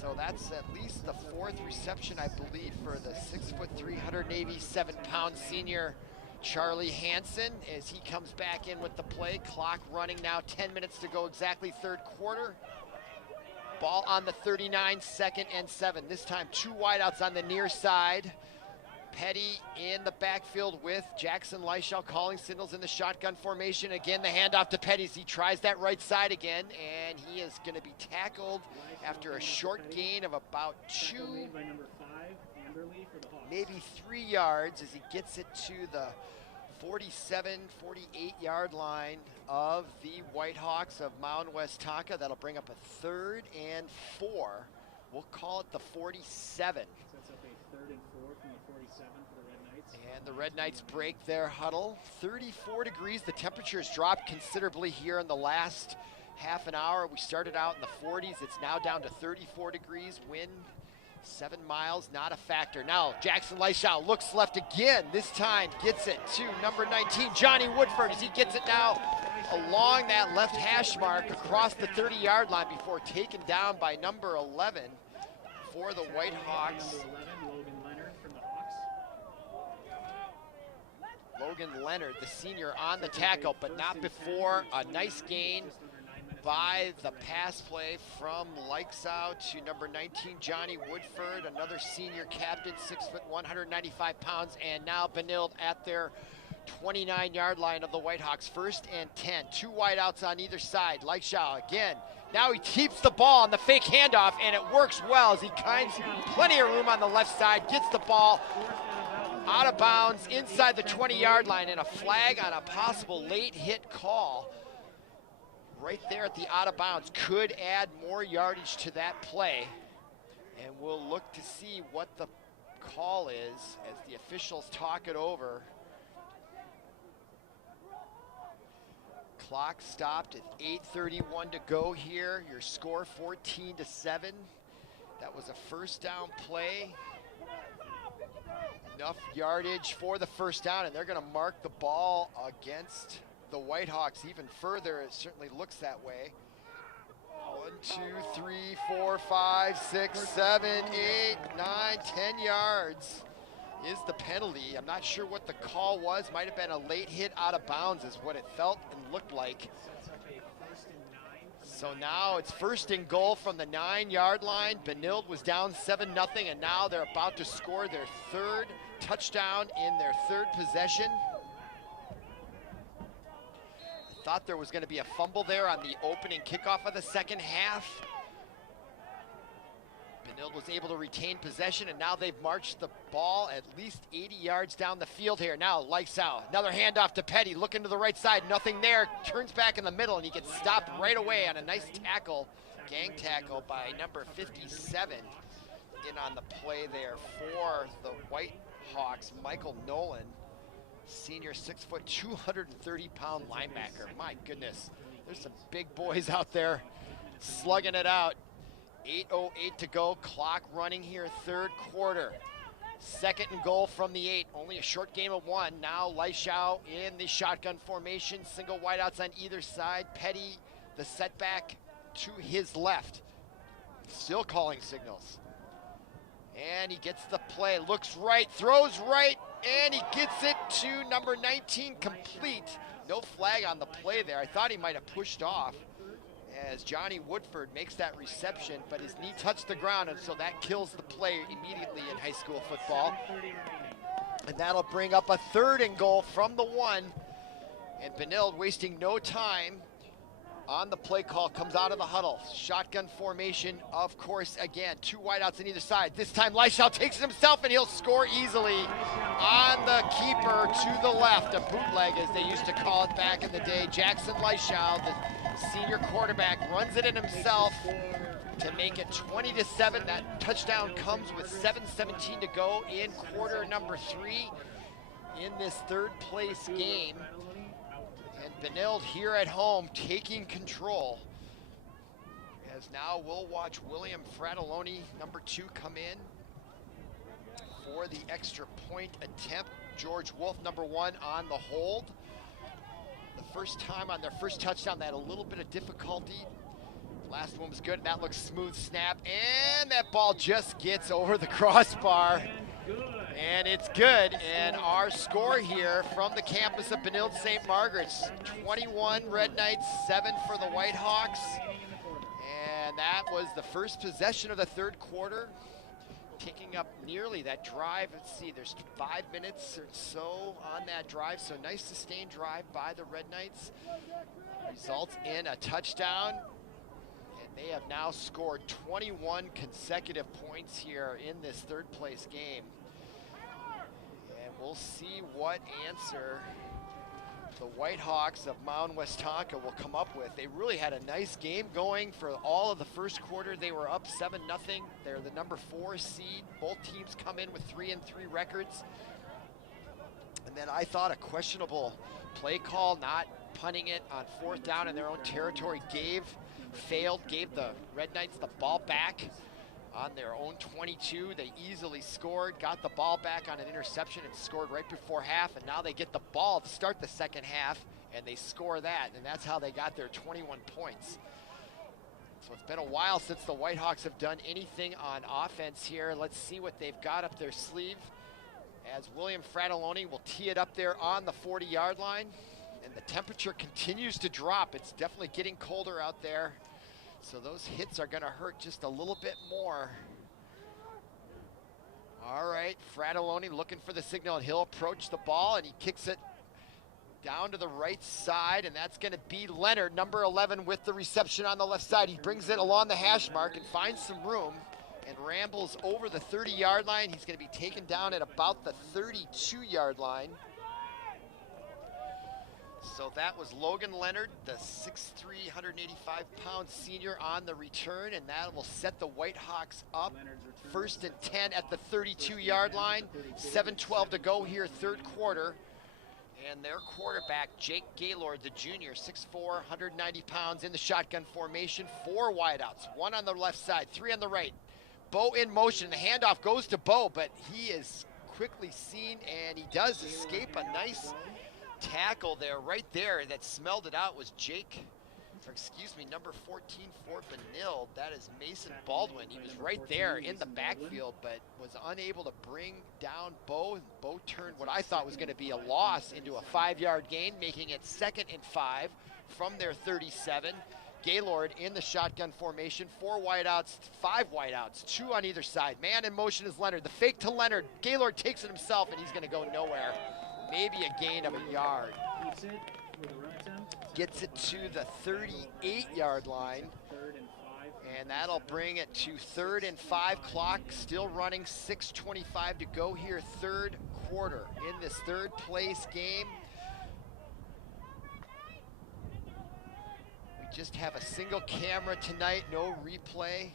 So that's at least the 4th reception, I believe, for the 6'3", 187-pound senior Charlie Hansen as he comes back in with the play. Clock running now, 10 minutes to go exactly, third quarter. Ball on the 39, 2nd and 7. This time 2 wideouts on the near side. Petty in the backfield with Jackson Leishaw calling signals in the shotgun formation. Again, the handoff to Petty. He tries that right side again, and he is going to be tackled after a short gain of about 2, maybe 3 yards as he gets it to the 47, 48-yard line of the Whitehawks of Mound Westonka. That'll bring up a 3rd and 4. We'll call it the 47. Sets up a 3rd and 4 from the 47 for the Red Knights. And the Red Knights break their huddle. 34 degrees. The temperature's dropped considerably here in the last half an hour. We started out in the 40s. It's now down to 34 degrees. Wind 7 miles, not a factor. Now Jackson Leishow looks left again. This time gets it to number 19, Johnny Woodford, as he gets it now along that left hash mark across the 30-yard line before taken down by number 11 for the Whitehawks. Logan Leonard, the senior, on the tackle, but not before a nice gain by the pass play from Leishow to number 19, Johnny Woodford, another senior captain, 6 foot, 195 pounds, and now Benilde at their 29-yard line of the Whitehawks. 1st and 10, 2 wideouts on either side. Leishow again. Now he keeps the ball on the fake handoff, and it works well as he finds plenty of room on the left side, gets the ball out of bounds inside the 20-yard line, and a flag on a possible late hit call right there at the out of bounds could add more yardage to that play. And we'll look to see what the call is as the officials talk it over. Clock stopped at 8:31 to go here. Your score 14-7. That was a 1st down play. Enough yardage for the 1st down, and they're going to mark the ball against the Whitehawks even further. It certainly looks that way. 1, 2, 3, 4, 5, 6, 7, 8, 9, 10 yards is the penalty. I'm not sure what the call was. Might have been a late hit out of bounds is what it felt and looked like. So now it's 1st and goal from the 9-yard line. Benilde was down 7-0, and now they're about to score their 3rd touchdown in their 3rd possession. Thought there was going to be a fumble there on the opening kickoff of the 2nd half. Benilde was able to retain possession, and now they've marched the ball at least 80 yards down the field here. Now Leishow, another handoff to Petty, looking to the right side, nothing there, turns back in the middle, and he gets stopped right away on a nice tackle, gang tackle by number 57 in on the play there for the Whitehawks, Michael Nolan. Senior, 6 foot, 230-pound linebacker. My goodness, there's some big boys out there slugging it out. 8:08 to go, clock running here, 3rd quarter. 2nd and goal from the 8, only a short game of 1. Now Leishow in the shotgun formation, single wideouts on either side. Petty, the setback to his left. Still calling signals. And he gets the play, looks right, throws right, and he gets it to number 19 complete. No flag on the play there. I thought he might have pushed off as Johnny Woodford makes that reception, but his knee touched the ground, and so that kills the play immediately in high school football. And that'll bring up a 3rd and goal from the 1. And Benilde, wasting no time on the play call, comes out of the huddle. Shotgun formation, of course, again. 2 wideouts on either side. This time Leishow takes it himself, and he'll score easily on the keeper to the left. A bootleg, as they used to call it back in the day. Jackson Leishow, the senior quarterback, runs it in himself to make it 20-7. That touchdown comes with 7:17 to go in quarter number 3 in this 3rd place game. And Benilde here at home taking control. As now we'll watch William Fratelloni, number 2, come in for the extra point attempt. George Wolf, number 1, on the hold. The first time on their first touchdown, they had a little bit of difficulty. Last one was good, and that looks smooth snap, and that ball just gets over the crossbar. And it's good, and our score here from the campus of Benilde-St. Margaret's, 21 Red Knights, 7 for the Whitehawks. And that was the first possession of the 3rd quarter, picking up nearly that drive. Let's see, there's 5 minutes or so on that drive, so nice sustained drive by the Red Knights. Results in a touchdown, and they have now scored 21 consecutive points here in this 3rd place game. And we'll see what answer the Whitehawks of Mound Westonka will come up with. They really had a nice game going for all of the first quarter. They were up 7-0. They're the number 4 seed. Both teams come in with 3-3 records. And then I thought a questionable play call, not punting it on 4th down in their own territory, gave the Red Knights the ball back on their own 22. They easily scored, got the ball back on an interception and scored right before half, and now they get the ball to start the second half and they score that, and that's how they got their 21 points. So it's been a while since the Whitehawks have done anything on offense here. Let's see what they've got up their sleeve as William Fratelloni will tee it up there on the 40-yard line, and the temperature continues to drop. It's definitely getting colder out there. So those hits are gonna hurt just a little bit more. All right, Fratelloni looking for the signal, and he'll approach the ball, and he kicks it down to the right side, and that's gonna be Leonard, number 11, with the reception on the left side. He brings it along the hash mark and finds some room and rambles over the 30-yard line. He's gonna be taken down at about the 32-yard line. So that was Logan Leonard, the 6'3", 185-pound senior on the return, and that will set the Whitehawks up. 1st and 10 at the 32-yard line. 7:12 to go here, third quarter. And their quarterback, Jake Gaylord, the junior, 6'4", 190 pounds, in the shotgun formation. 4 wideouts, 1 on the left side, 3 on the right. Bo in motion. The handoff goes to Bo, but he is quickly seen, and he does escape a nice tackle there. Right there that smelled it out was number 14 for Benilde. That is Mason Baldwin. He was right there in the backfield, but was unable to bring down Bo. Bo turned what I thought was going to be a loss into a 5-yard gain, making it 2nd and 5 from their 37. Gaylord in the shotgun formation, 4 wideouts, 5 wideouts, 2 on either side. Man in motion is Leonard. The fake to Leonard. Gaylord takes it himself, and he's going to go nowhere. Maybe a gain of a yard. Gets it to the 38-yard line. And that'll bring it to 3rd and 5. Clock still running, 6:25 to go here, third quarter in this third place game. We just have a single camera tonight, no replay.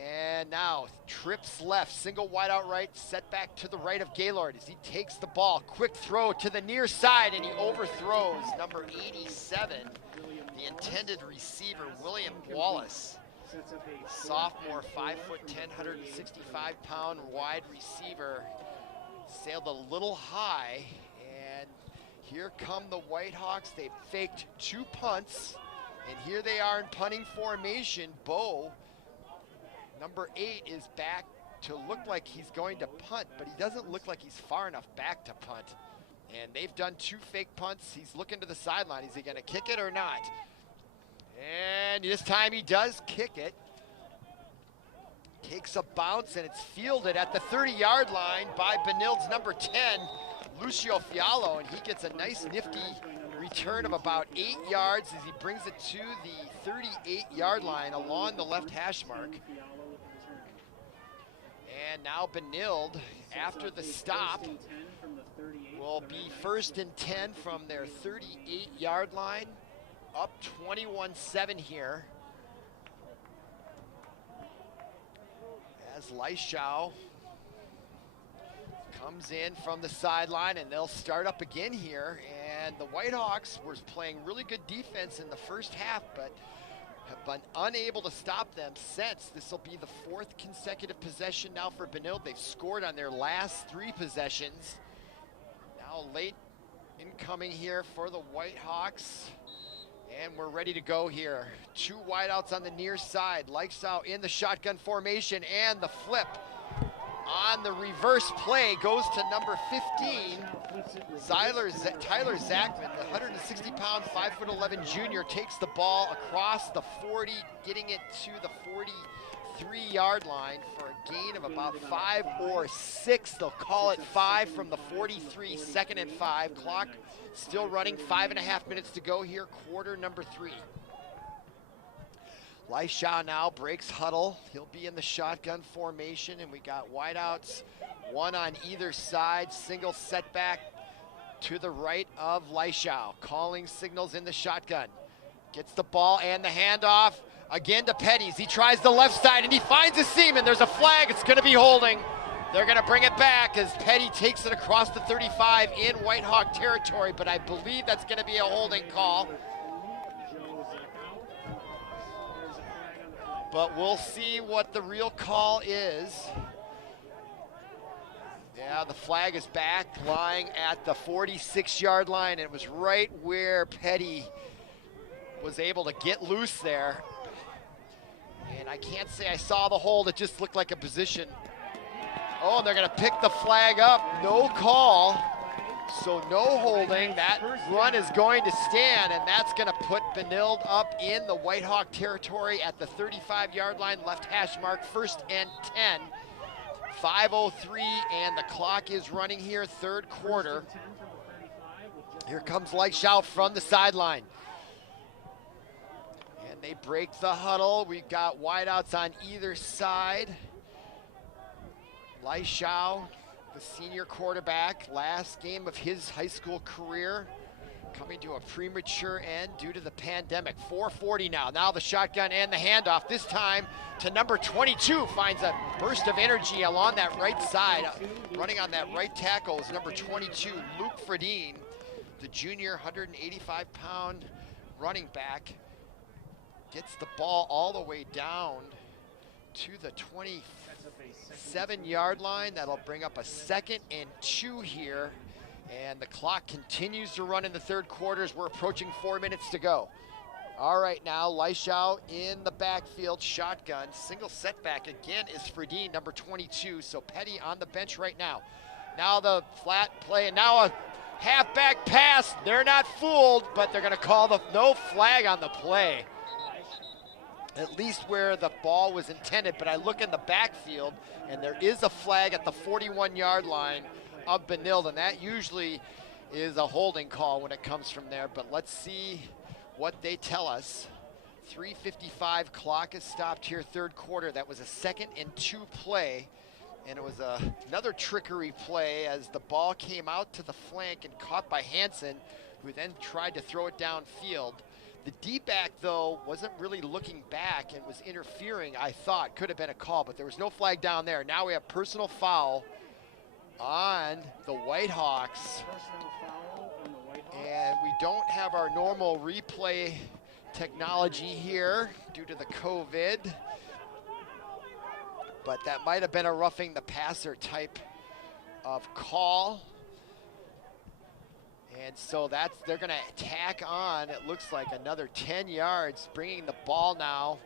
And now trips left, single wide out right, set back to the right of Gaylord as he takes the ball. Quick throw to the near side, and he overthrows number 87, the intended receiver, William Wallace. Sophomore, 5'10", 165-pound wide receiver. Sailed a little high, and here come the Whitehawks. They faked 2 punts, and here they are in punting formation. Bo, number 8, is back to look like he's going to punt, but he doesn't look like he's far enough back to punt. And they've done 2 fake punts. He's looking to the sideline. Is he going to kick it or not? And this time he does kick it. Takes a bounce, and it's fielded at the 30-yard line by Benilde's number 10, Lucio Fiallo, and he gets a nice nifty return of about 8 yards as he brings it to the 38-yard line along the left hash mark. And now Benilde, after the stop, will be 1st and 10 from their 38-yard line, up 21-7 here. As Leishau comes in from the sideline, and they'll start up again here. And the Whitehawks were playing really good defense in the first half, but have been unable to stop them since. This will be the 4th consecutive possession now for Benilde. They've scored on their last 3 possessions. Now late incoming here for the Whitehawks. And we're ready to go here. 2 wideouts on the near side. Leishau in the shotgun formation, and the flip on the reverse play goes to number 15. Tyler Zachman, the 160-pound, 5'11" junior, takes the ball across the 40, getting it to the 43-yard line for a gain of about 5 or 6. They'll call it 5 from the 43, 2nd and 5. Clock still running, 5.5 minutes to go here, quarter number 3. Leisha now breaks huddle. He'll be in the shotgun formation, and we got wideouts, one on either side. Single setback to the right of Leisha. Calling signals in the shotgun. Gets the ball and the handoff. Again to Petty. He tries the left side, and he finds a seam, and there's a flag. It's going to be holding. They're going to bring it back as Petty takes it across the 35 in Whitehawk territory, but I believe that's going to be a holding call. But we'll see what the real call is. Yeah, the flag is back, lying at the 46-yard line. It was right where Petty was able to get loose there. And I can't say I saw the hold. It just looked like a position. Oh, and they're going to pick the flag up. No call. So no holding. That run is going to stand, and that's going to put Benilde up in the Whitehawk territory at the 35-yard line, left hash mark, 1st and 10. 5:03, and the clock is running here, third quarter. Here comes Leisha from the sideline. And they break the huddle. We've got wideouts on either side. Leisha, the senior quarterback, last game of his high school career, coming to a premature end due to the pandemic. 4:40 now. Now the shotgun and the handoff. This time to number 22. Finds a burst of energy along that right side. Running on that right tackle is number 22, Luke Fredine, the junior 185-pound running back. Gets the ball all the way down to the 27-yard line. That'll bring up a 2nd and 2 here. And the clock continues to run in the third quarter as we're approaching 4 minutes to go. All right, now Leisha in the backfield, shotgun. Single setback again is Fredine, number 22. So Petty on the bench right now. Now the flat play, and now a halfback pass. They're not fooled, but they're going to call the no flag on the play. At least where the ball was intended, but I look in the backfield, and there is a flag at the 41-yard line of Benilde, and that usually is a holding call when it comes from there, but let's see what they tell us. 3:55 clock is stopped here, third quarter. That was a 2nd and 2 play, and it was another trickery play as the ball came out to the flank and caught by Hansen, who then tried to throw it downfield. The D-back, though, wasn't really looking back and was interfering, I thought. Could have been a call, but there was no flag down there. Now we have personal foul on the Whitehawks. And we don't have our normal replay technology here due to the COVID. But that might have been a roughing the passer type of call. And so they're going to tack on, it looks like, another 10 yards, bringing the ball now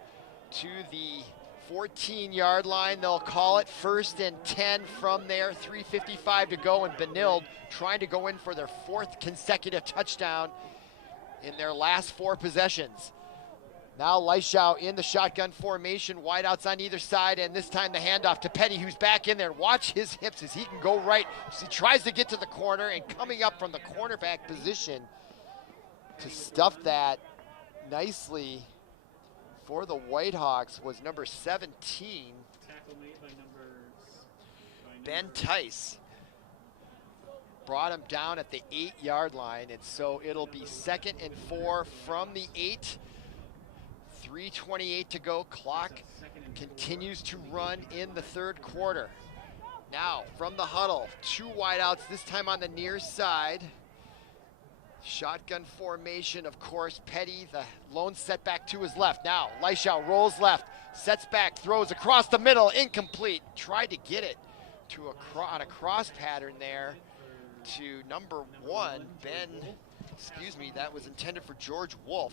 to the 14-yard line. They'll call it 1st and 10 from there. 3:55 to go, and Benilde trying to go in for their 4th consecutive touchdown in their last 4 possessions. Now Leisha in the shotgun formation, wideouts on either side, and this time the handoff to Petty, who's back in there. Watch his hips as he can go right. He tries to get to the corner, and coming up from the cornerback position to stuff that nicely for the Whitehawks was number 17, Ben Tice. Brought him down at the 8-yard line, and so it'll be 2nd and 4 from the 8. 3:28 to go. Clock continues to run in the third quarter. Now from the huddle, 2 wideouts, this time on the near side. Shotgun formation, of course. Petty, the lone setback to his left. Now Leisha rolls left, sets back, throws across the middle, incomplete. Tried to get it to on a cross pattern there to number 1, that was intended for George Wolf.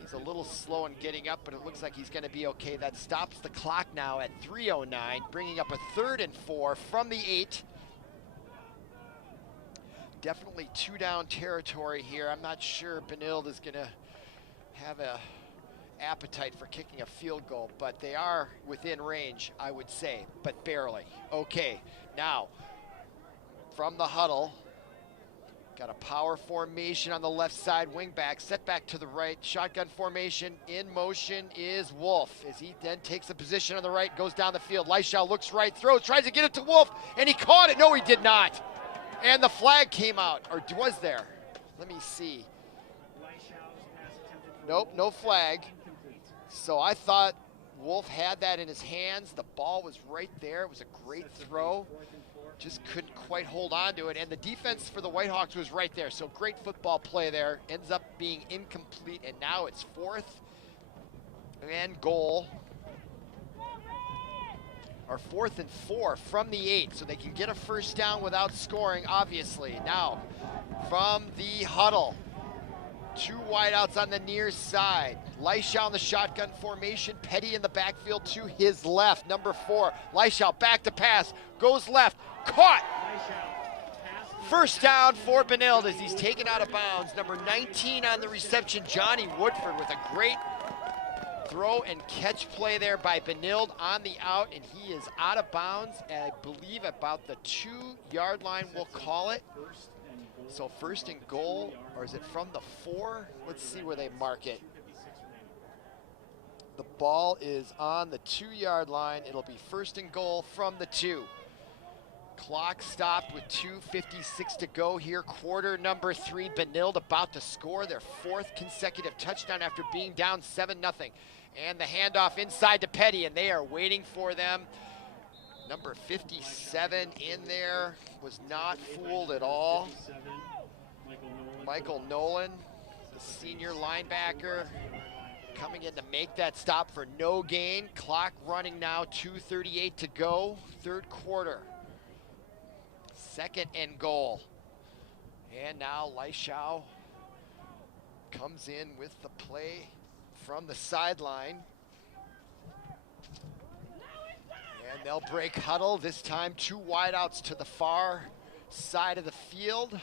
He's a little slow in getting up, but it looks like he's going to be okay. That stops the clock now at 3:09, bringing up a 3rd and 4 from the 8. Definitely 2-down territory here. I'm not sure Benilde is going to have a appetite for kicking a field goal, but they are within range, I would say, but barely. Okay, now from the huddle, Got a power formation on the left side, wing back, set back to the right, shotgun formation. In motion is Wolf as he then takes a position on the right, goes down the field. Leishau looks right, throws, tries to get it to Wolf, and he caught it. No, he did not. And the flag came out, or was there? Let me see. Nope, no flag. So I thought Wolf had that in his hands. The ball was right there. It was a great throw. Just couldn't quite hold on to it. And the defense for the Whitehawks was right there. So great football play there. Ends up being incomplete. And now it's 4th and goal. Or 4th and 4 from the 8. So they can get a first down without scoring, obviously. Now, from the huddle. 2 wideouts on the near side. Leishau in the shotgun formation. Petty in the backfield to his left. Number 4. Leishau back to pass. Goes left. Caught. First down for Benilde as he's taken out of bounds. Number 19 on the reception, Johnny Woodford, with a great throw and catch play there by Benilde on the out, and he is out of bounds, I believe about the 2-yard line, we'll call it. So first and goal, or is it from the 4? Let's see where they mark it. The ball is on the 2-yard line. It'll be first and goal from the 2. Clock stopped with 2:56 to go here. Quarter number 3. Benilde about to score their 4th consecutive touchdown after being down 7-0. And the handoff inside to Petty, and they are waiting for them. Number 57 in there, was not fooled at all. Michael Nolan, the senior linebacker, coming in to make that stop for no gain. Clock running now, 2:38 to go, 3rd quarter. 2nd and goal. And now Leishau comes in with the play from the sideline. And they'll break huddle, this time 2 wideouts to the far side of the field.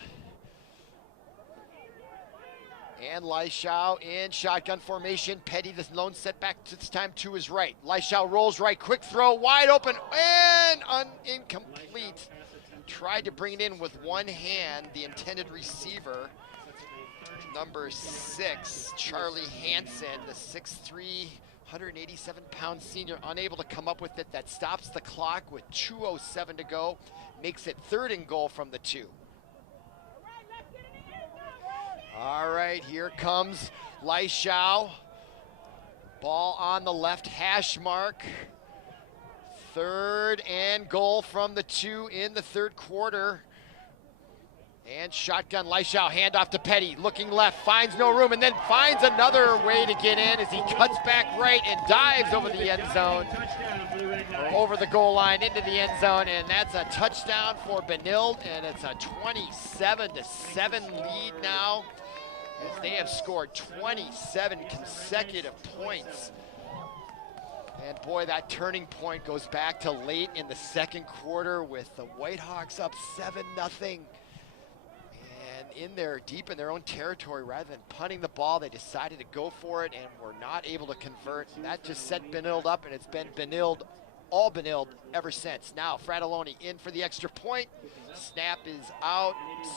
And Leishau in shotgun formation. Petty, the lone setback this time to his right. Leishau rolls right, quick throw, wide open, and incomplete. Tried to bring it in with one hand, the intended receiver. Number 6, Charlie Hansen, the 6'3", 187-pound senior, unable to come up with it. That stops the clock with 2:07 to go. Makes it 3rd and goal from the 2. All right, here comes Leishau. Ball on the left hash mark. 3rd and goal from the 2 in the 3rd quarter. And shotgun Leishau, handoff to Petty, looking left, finds no room, and then finds another way to get in as he cuts back right and dives over the end zone, or over the goal line into the end zone, and that's a touchdown for Benilde, and it's a 27-7 lead now, as they have scored 27 consecutive points. And boy, that turning point goes back to late in the 2nd quarter with the Whitehawks up 7-0. In there, deep in their own territory, rather than punting the ball, they decided to go for it and were not able to convert. And that just set Benilde up, and it's been Benilde, all Benilde ever since. Now Fratelloni in for the extra point. Snap is out,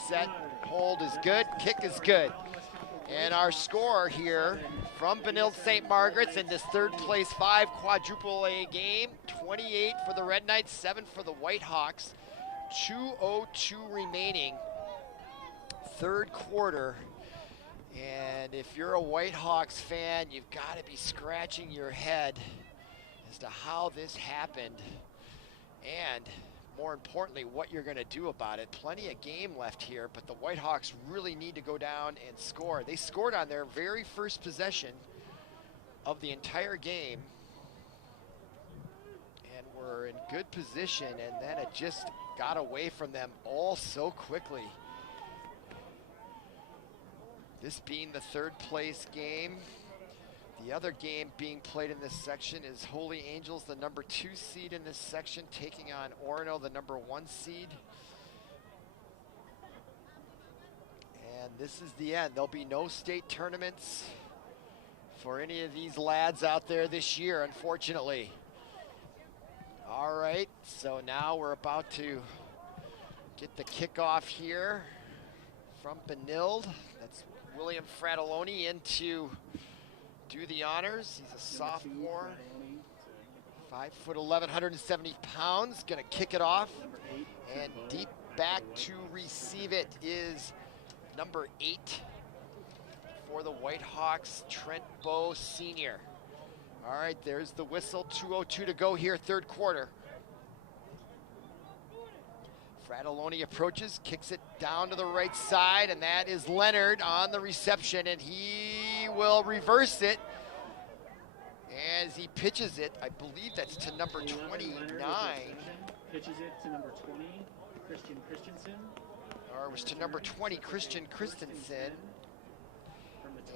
set, hold is good, kick is good. And our score here from Benilde-St. Margaret's in this 3rd place 5 quadruple A game, 28 for the Red Knights, 7 for the Whitehawks, 2:02 remaining. 3rd quarter, and if you're a Whitehawks fan, you've got to be scratching your head as to how this happened, and more importantly, what you're going to do about it. Plenty of game left here, but the Whitehawks really need to go down and score. They scored on their very first possession of the entire game, and were in good position, and then it just got away from them all so quickly. This being the 3rd place game. The other game being played in this section is Holy Angels, the number 2 seed in this section, taking on Orono, the number 1 seed. And this is the end. There'll be no state tournaments for any of these lads out there this year, unfortunately. All right, so now we're about to get the kickoff here from Benilde. That's William Fratelloni in to do the honors. He's a sophomore, 5'11", 170 pounds. Gonna kick it off, and deep back to receive it is number 8 for the Whitehawks, Trent Bowe Sr. All right, there's the whistle. 2:02 to go here, third quarter. Fratelloni approaches, kicks it down to the right side, and that is Leonard on the reception, and he will reverse it as he pitches it. I believe that's to number 29. Pitches it to number 20, Christian Christensen. Or it was to number 20, Christian Christensen.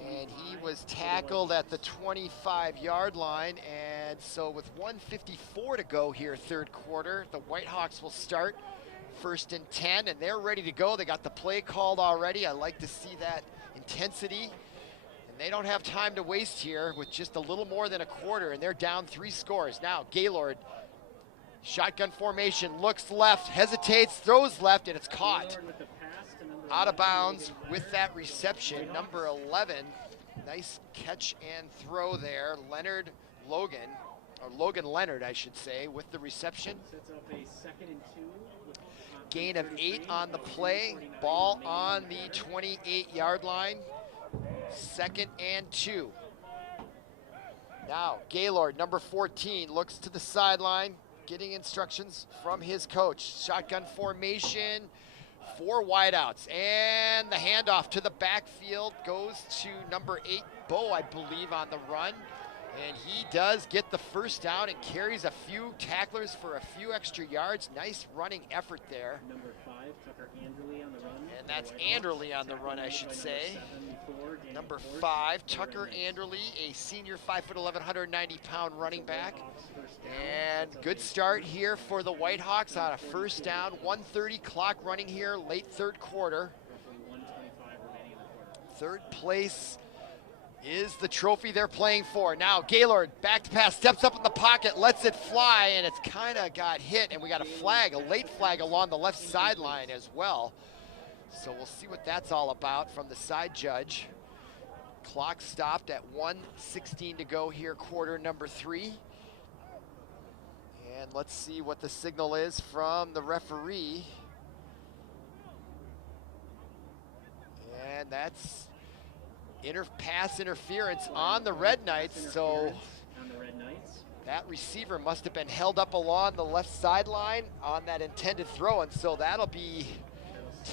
And he was tackled at the 25-yard line. And so with 1:54 to go here, third quarter, the Whitehawks will start 1st and 10, and they're ready to go. They got the play called already. I like to see that intensity. And they don't have time to waste here with just a little more than a quarter, and they're down 3 scores. Now Gaylord, shotgun formation, looks left, hesitates, throws left, and it's caught. Out of bounds with that reception, number 11. Nice catch and throw there. Logan Leonard, I should say, with the reception. Sets up a 2nd and 2. Gain of 8 on the play. Ball on the 28-yard line. 2nd and 2. Now Gaylord, number 14, looks to the sideline, getting instructions from his coach. Shotgun formation, 4 wideouts, and the handoff to the backfield goes to number 8, Bowe, I believe, on the run. And he does get the first down and carries a few tacklers for a few extra yards. Nice running effort there. Number 5, Tucker Anderley on the run. And that's Anderley on the run, I should say. Number 5, Tucker Anderley, a senior, 5'11", 190-pound running back. And good start here for the Whitehawks on a first down. 1:30 clock running here, late third quarter. Third place is the trophy they're playing for. Now Gaylord, back to pass, steps up in the pocket, lets it fly, and it's kind of got hit, and we got a flag, a late flag along the left sideline as well. So we'll see what that's all about from the side judge. Clock stopped at 1:16 to go here, quarter number 3. And let's see what the signal is from the referee. And that's pass interference on the Red Knights. So that receiver must have been held up along the left sideline on that intended throw. And so that'll be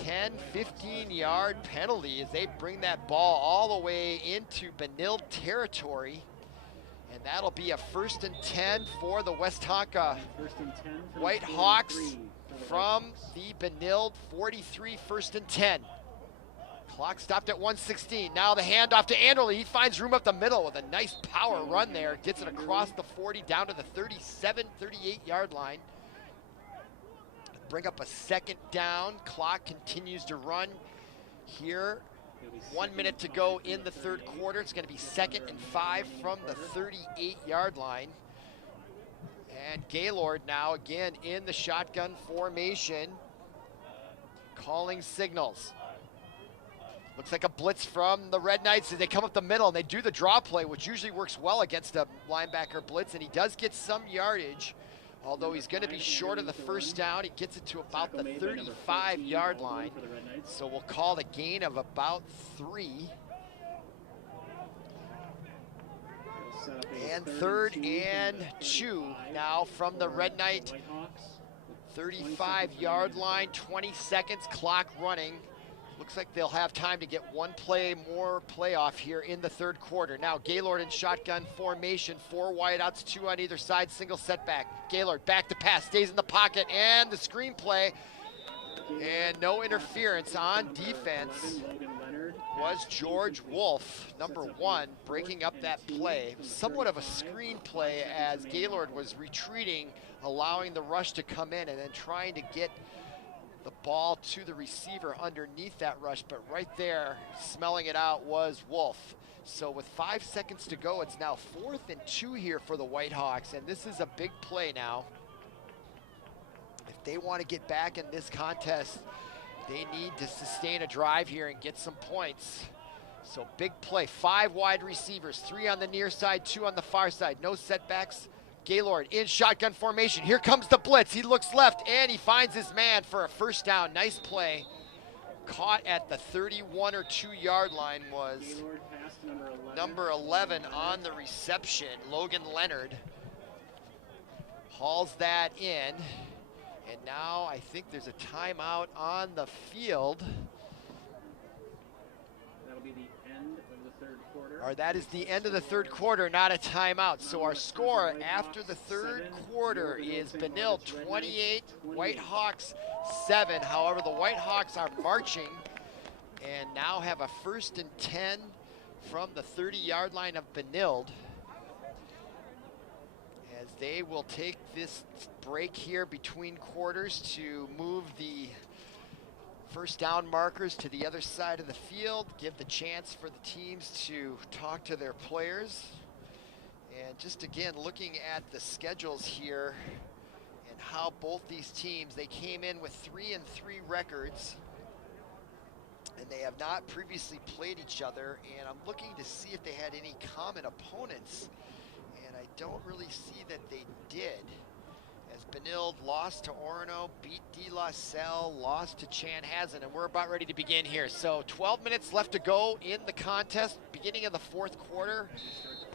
10, 15-yard penalty as they bring that ball all the way into Benilde territory. And that'll be a 1st and 10 for the Westonka Whitehawks from the Benilde 43, 1st and 10. Clock stopped at 1:16. Now the handoff to Anderley. He finds room up the middle with a nice power run there. Gets it across the 40 down to the 37, 38-yard line. Bring up a 2nd down. Clock continues to run here. 1 minute to go in the third quarter. It's going to be 2nd and 5 from the 38-yard line. And Gaylord now again in the shotgun formation, calling signals. Looks like a blitz from the Red Knights as they come up the middle, and they do the draw play, which usually works well against a linebacker blitz, and he does get some yardage, although he's going to be short of the first down. He gets it to about the 35-yard line, so we'll call the gain of about 3. And 3rd and 2 now from the Red Knight 35-yard line, 20 seconds, clock running. Looks like they'll have time to get one more playoff here in the third quarter. Now Gaylord in shotgun formation, 4 wideouts, 2 on either side, single setback. Gaylord back to pass, stays in the pocket, and the screen play. And no interference on defense was George Wolf, number 1, breaking up that play. Somewhat of a screen play as Gaylord was retreating, allowing the rush to come in and then trying to get the ball to the receiver underneath that rush, but right there, smelling it out was Wolf. So with 5 seconds to go, it's now 4th and 2 here for the Whitehawks, and this is a big play now. If they want to get back in this contest They need to sustain a drive here and get some points. So big play, 5 wide receivers, 3 on the near side, 2 on the far side. No setbacks. Gaylord in shotgun formation. Here comes the blitz. He looks left and he finds his man for a first down. Nice play. Caught at the 31 or 2 yard line was number 11 on the reception, Logan Leonard. Hauls that in. And now I think there's a timeout on the field. That'll be the end of the third quarter. Or that is the end of the third quarter, not a timeout. So our score after the third quarter is Benilde 28, Whitehawks 7. However, the Whitehawks are marching and now have a 1st and 10 from the 30-yard line of Benilde, as they will take this break here between quarters to move the first down markers to the other side of the field, give the chance for the teams to talk to their players. And just again, looking at the schedules here and how both these teams, they came in with 3-3 records, and they have not previously played each other. And I'm looking to see if they had any common opponents, and I don't really see that they did. As Benilde lost to Orono, beat De La Salle, lost to Chanhassen, and we're about ready to begin here. So 12 minutes left to go in the contest, beginning of the fourth quarter.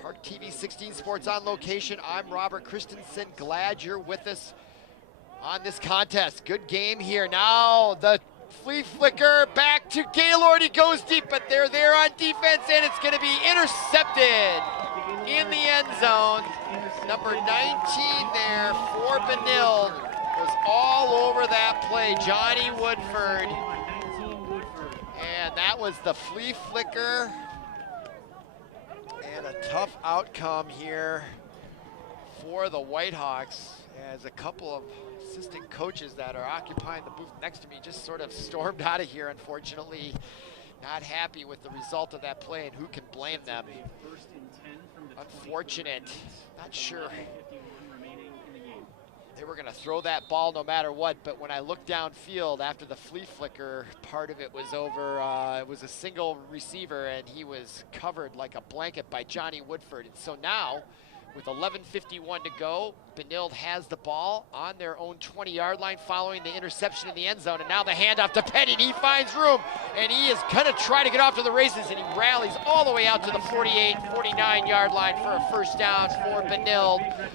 Park TV 16 Sports on location. I'm Robert Christensen. Glad you're with us on this contest. Good game here. Now the flea flicker back to Gaylord. He goes deep, but they're there on defense, and it's going to be intercepted in the end zone. Number 19 there for Benilde was all over that play, Johnny Woodford. And that was the flea flicker. And a tough outcome here for the Whitehawks, as a couple of assistant coaches that are occupying the booth next to me just sort of stormed out of here, unfortunately. Not happy with the result of that play, and who can blame them? Unfortunate. Not sure they were going to throw that ball no matter what, but when I looked downfield after the flea flicker, part of it was over. It was a single receiver, and he was covered like a blanket by Johnny Woodford. And so now, with 11:51 to go, Benilde has the ball on their own 20-yard line following the interception in the end zone. And now the handoff to Petty, and he finds room, and he is going to try to get off to the races, and he rallies all the way out to the 48, 49-yard line for a first down for Benilde.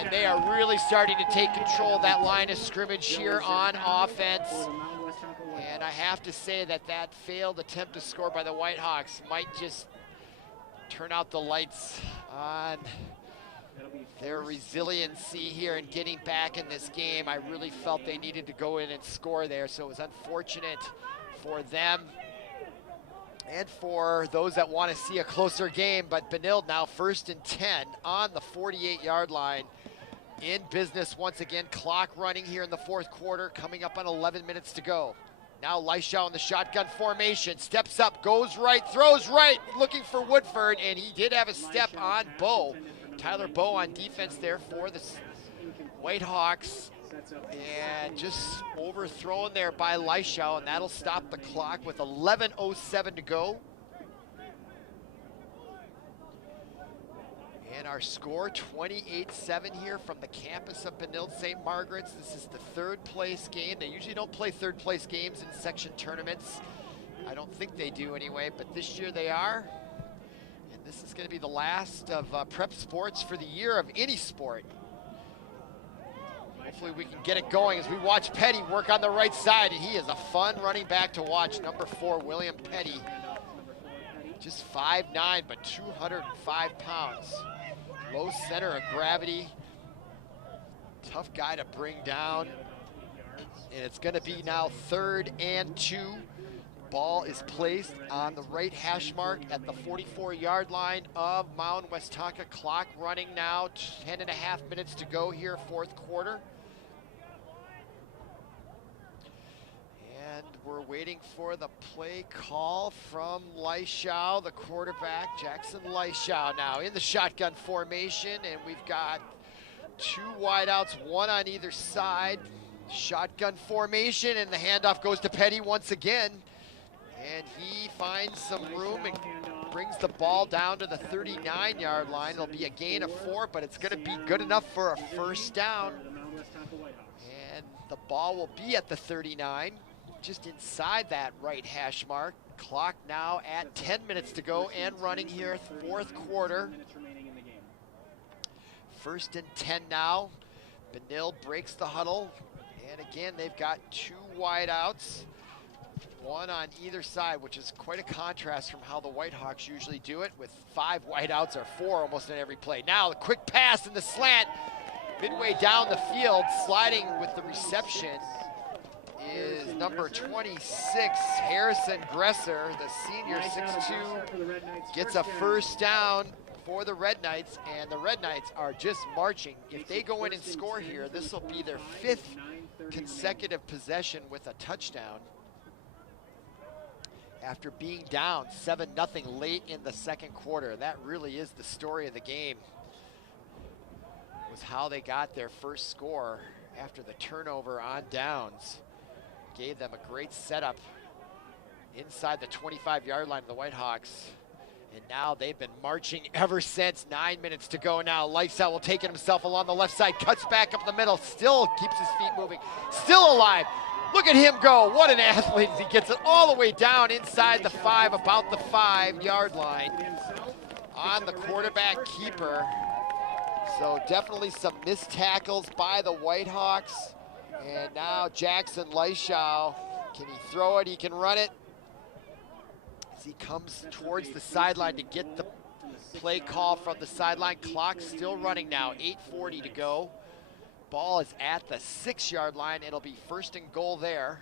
And they are really starting to take control of that line of scrimmage here on offense. And I have to say that that failed attempt to score by the Whitehawks might just turn out the lights on their resiliency here in getting back in this game. I really felt they needed to go in and score there, so it was unfortunate for them and for those that want to see a closer game. But Benilde now 1st and 10 on the 48-yard line, in business once again. Clock running here in the fourth quarter, coming up on 11 minutes to go. Now Leishow in the shotgun formation, steps up, goes right, throws right, looking for Woodford, and he did have a step on Bowe. Tyler Bowe on defense there for the Whitehawks, and just overthrown there by Leishow, and that'll stop the clock with 11:07 to go. And our score, 28-7 here from the campus of Benilde-St. Margaret's. This is the 3rd place game. They usually don't play 3rd place games in section tournaments. I don't think they do anyway, but this year they are. And this is going to be the last of prep sports for the year of any sport. Hopefully we can get it going as we watch Petty work on the right side, and he is a fun running back to watch. Number 4, William Petty. Just 5'9", but 205 pounds. Low center of gravity. Tough guy to bring down. And it's going to be now 3rd and 2. Ball is placed on the right hash mark at the 44-yard line of Mound Westonka. Clock running now, 10.5 minutes to go here, fourth quarter. And we're waiting for the play call from Leishow, the quarterback, Jackson Leishow, now in the shotgun formation, and we've got 2 wideouts, 1 on either side. Shotgun formation, and the handoff goes to Petty once again. And he finds some room and brings the ball down to the 39-yard line. It'll be a gain of 4, but it's going to be good enough for a first down. And the ball will be at the 39, just inside that right hash mark. Clock now at 10 minutes to go and running here, fourth quarter. First and 10 now. Benilde breaks the huddle. And again, they've got 2 wideouts, one on either side, which is quite a contrast from how the Whitehawks usually do it, with 5 wideouts or 4 almost in every play. Now the quick pass in the slant, midway down the field, sliding with the reception is number 26, Harrison Gresser, the senior, 6'2", gets a first down for the Red Knights, and the Red Knights are just marching. If they go in and score here, this will be their 5th consecutive possession with a touchdown after being down 7-0 late in the second quarter. That really is the story of the game, was how they got their first score after the turnover on downs. Gave them a great setup inside the 25-yard line of the Whitehawks. And now they've been marching ever since. 9 minutes to go now. Lifestyle will take it himself along the left side, cuts back up the middle, still keeps his feet moving, still alive. Look at him go. What an athlete. He gets it all the way down inside the 5, about the 5-yard line on the quarterback keeper. So definitely some missed tackles by the Whitehawks. And now Jackson Leishow, can he throw it? He can run it. As he comes towards the sideline to get the play call from the sideline. Clock still running now, 8:40 to go. Ball is at the 6-yard line. It'll be first and goal there.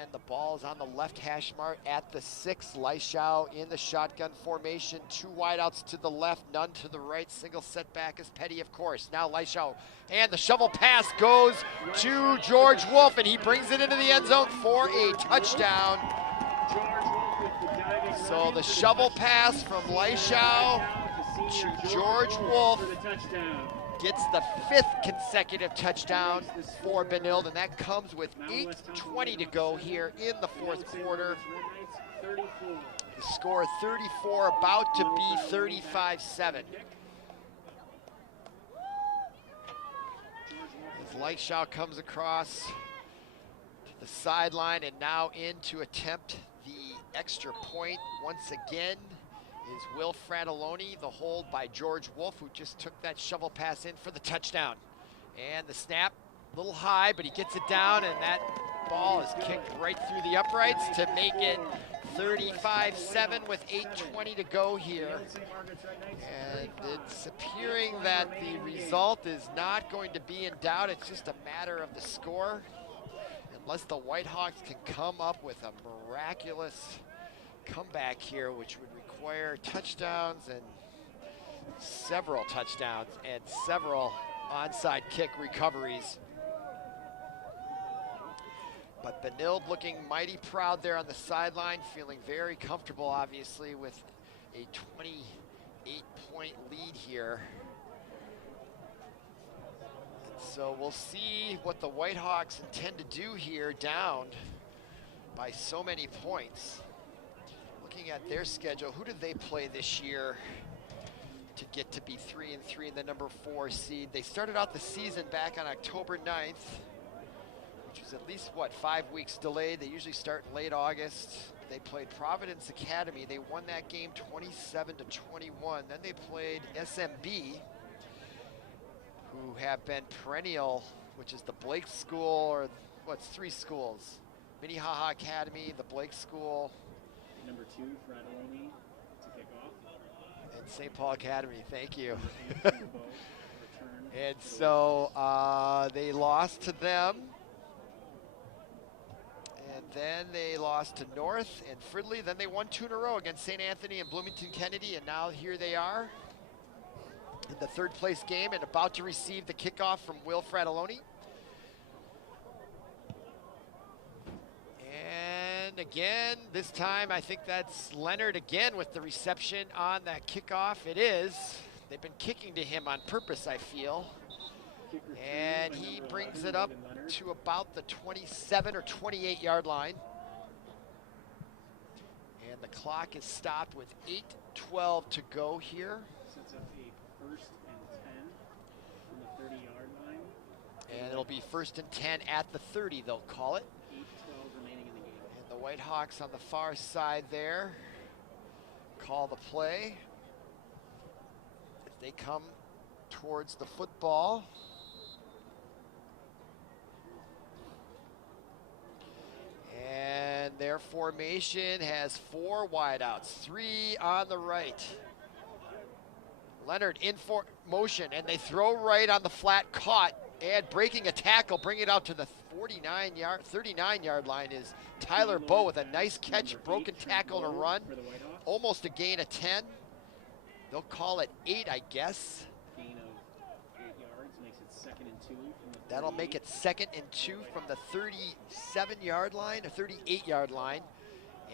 And the ball is on the left hash mark at the 6. Leishow in the shotgun formation. 2 wideouts to the left, none to the right. Single setback is Petty, of course. Now Leishow, and the shovel pass goes to George Wolf, and he brings it into the end zone for a touchdown. So the shovel pass from Leishow to George Wolf gets the 5th consecutive touchdown for Benilde, and that comes with 8:20 to go here in the fourth quarter. The score 34, about to be 35-7. As Leishow comes across to the sideline and now in to attempt the extra point once again is Will Fratelloni, the hold by George Wolf, who just took that shovel pass in for the touchdown. And the snap, a little high, but he gets it down, and that ball is kicked right through the uprights to make it 35-7 with 8:20 to go here. And it's appearing that the result is not going to be in doubt. It's just a matter of the score, unless the Whitehawks can come up with a miraculous comeback here, which would require touchdowns and several touchdowns and several onside kick recoveries. But Benilde looking mighty proud there on the sideline, feeling very comfortable, obviously, with a 28-point lead here. And so we'll see what the Whitehawks intend to do here, down by so many points. Looking at their schedule, who did they play this year to get to be 3-3 in the number 4 seed? They started out the season back on October 9th, which was at least, what, 5 weeks delayed. They usually start in late August. They played Providence Academy. They won that game 27-21. Then they played SMB, who have been perennial, which is the Blake School, or what's 3 schools? Minnehaha Academy, the Blake School, Number 2, Fratelloni to kick off. And St. Paul Academy, thank you. And so they lost to them. And then they lost to North and Fridley. Then they won 2 in a row against St. Anthony and Bloomington Kennedy. And now here they are in the 3rd place game and about to receive the kickoff from Will Fratelloni. And again, this time I think that's Leonard again with the reception on that kickoff. It is. They've been kicking to him on purpose, I feel. Kick return And by he number brings 11, it up Logan Leonard. to about the 27 or 28-yard line. And the clock is stopped with 8:12 to go here. Sets up a 1st and 10 from the 30-yard line. And it'll be 1st and 10 at the 30, they'll call it. 8:12 remaining in the game. And the Whitehawks on the far side there call the play as they come towards the football. And their formation has 4 wideouts, 3 on the right. Leonard in for motion, and they throw right on the flat, caught, and breaking a tackle, bringing it out to the 39-yard line is Tyler Bowe with a nice catch, broken tackle and a run. Almost a gain of 10. They'll call it 8, I guess. Gain of 8 yards makes it 2nd and 2 from the That'll make it 2nd and 2 from the 37-yard line, or 38-yard line.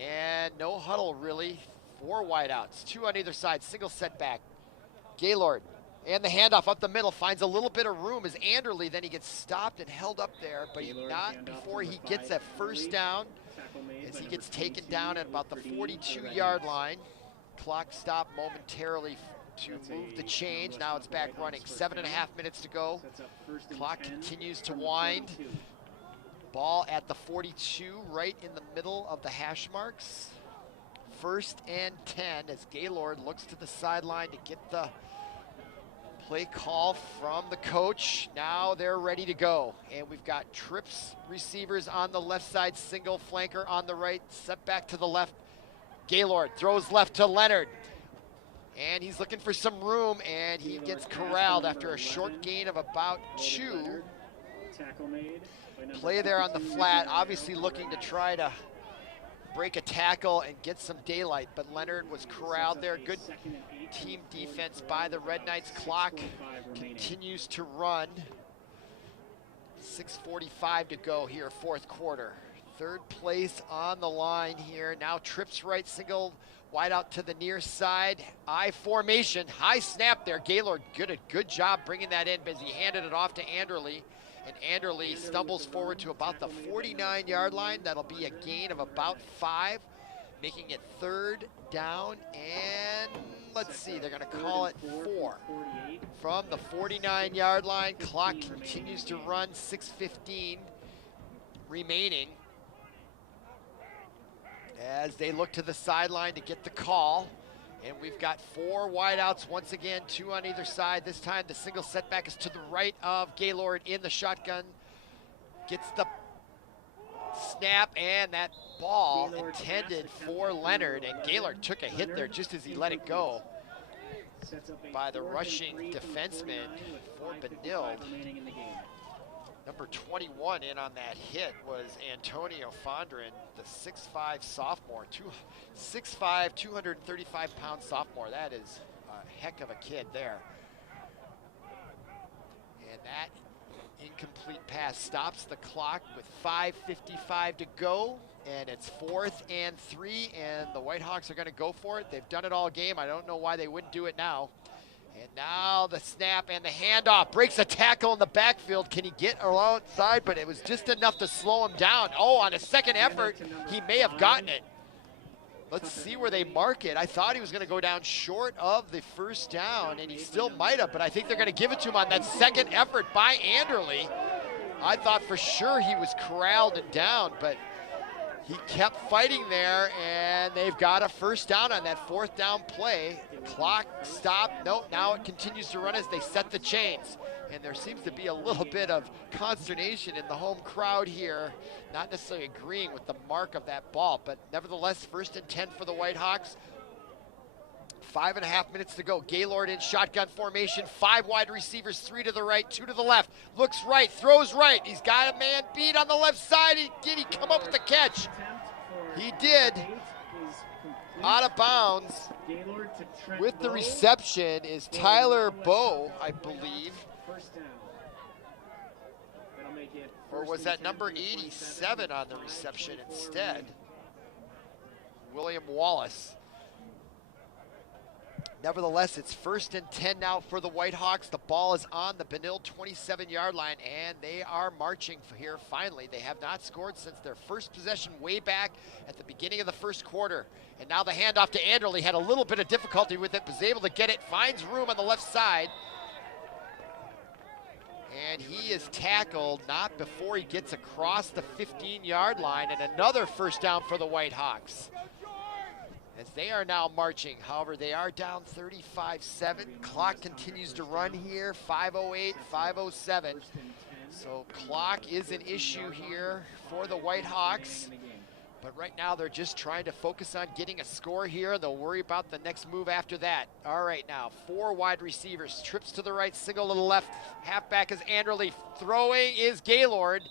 And no huddle, really. 4 wideouts, 2 on either side, single setback. Gaylord, and the handoff up the middle, finds a little bit of room as Anderley, then he gets stopped and held up there, but not before he gets that 1st down, as he gets taken down at about the 42-yard line. Clock stopped momentarily to move the change. Now it's back running. 7.5 minutes to go. Clock continues to wind. Ball at the 42, right in the middle of the hash marks. 1st and 10 as Gaylord looks to the sideline to get the play call from the coach. Now they're ready to go. And we've got trips receivers on the left side, single flanker on the right, set back to the left. Gaylord throws left to Leonard. And he's looking for some room, and he gets corralled after a short gain of about 2. Play there on the flat, obviously looking to try to break a tackle and get some daylight, but Leonard was corralled there. Good team defense by the Red Knights. Clock continues to run. 6:45 to go here, 4th quarter. 3rd place on the line here. Now trips right, single wide out to the near side. I formation, high snap there. Gaylord, good job bringing that in as he handed it off to Anderley. And Anderley stumbles forward to about the 49-yard line. That'll be a gain of about 5, making it 3rd down. And let's see, they're going to call it 4. From the 49-yard line, clock continues to run, 6:15 remaining. As they look to the sideline to get the call. And we've got 4 wideouts once again, 2 on either side. This time the single setback is to the right of Gaylord in the shotgun. Gets the snap, and that ball intended for Leonard. And Gaylord took a hit there just as he let it go by the rushing defenseman for Benilde. Number 21 in on that hit was Antonio Fondren, the 6'5 sophomore, 6'5", 235-pound sophomore. That is a heck of a kid there. And that incomplete pass stops the clock with 5:55 to go, and it's 4th and 3, and the Whitehawks are going to go for it. They've done it all game. I don't know why they wouldn't do it now. And now the snap and the handoff. Breaks a tackle in the backfield. Can he get outside? But it was just enough to slow him down. Oh, on a second effort, he may have gotten it. Let's see where they mark it. I thought he was going to go down short of the 1st down, and he still might have, but I think they're going to give it to him on that second effort by Anderley. I thought for sure he was corralled and down, but he kept fighting there, and they've got a 1st down on that 4th down play. Clock stopped. Nope, now it continues to run as they set the chains. And there seems to be a little bit of consternation in the home crowd here, not necessarily agreeing with the mark of that ball, but nevertheless, 1st and 10 for the Whitehawks. 5.5 minutes to go. Gaylord in shotgun formation, 5 wide receivers, 3 to the right, 2 to the left. Looks right, throws right. He's got a man beat on the left side. Did he come up with the catch? He did. Out of bounds. With the reception is Tyler Bowe, I believe. Or was that number 87 on the reception instead? William Wallace. Nevertheless, it's 1st and 10 now for the Whitehawks. The ball is on the Benilde 27-yard line, and they are marching here finally. They have not scored since their first possession way back at the beginning of the first quarter. And now the handoff to Anderle. Had a little bit of difficulty with it, was able to get it, finds room on the left side. And he is tackled not before he gets across the 15-yard line, and another first down for the Whitehawks, as they are now marching. However, they are down 35-7. Clock continues to run here, 5:08, 5:07. So clock is an issue here for the Whitehawks. But right now they're just trying to focus on getting a score here. They'll worry about the next move after that. All right, now 4 wide receivers. Trips to the right, single to the left. Halfback is Anderle. Throwing is Gaylord.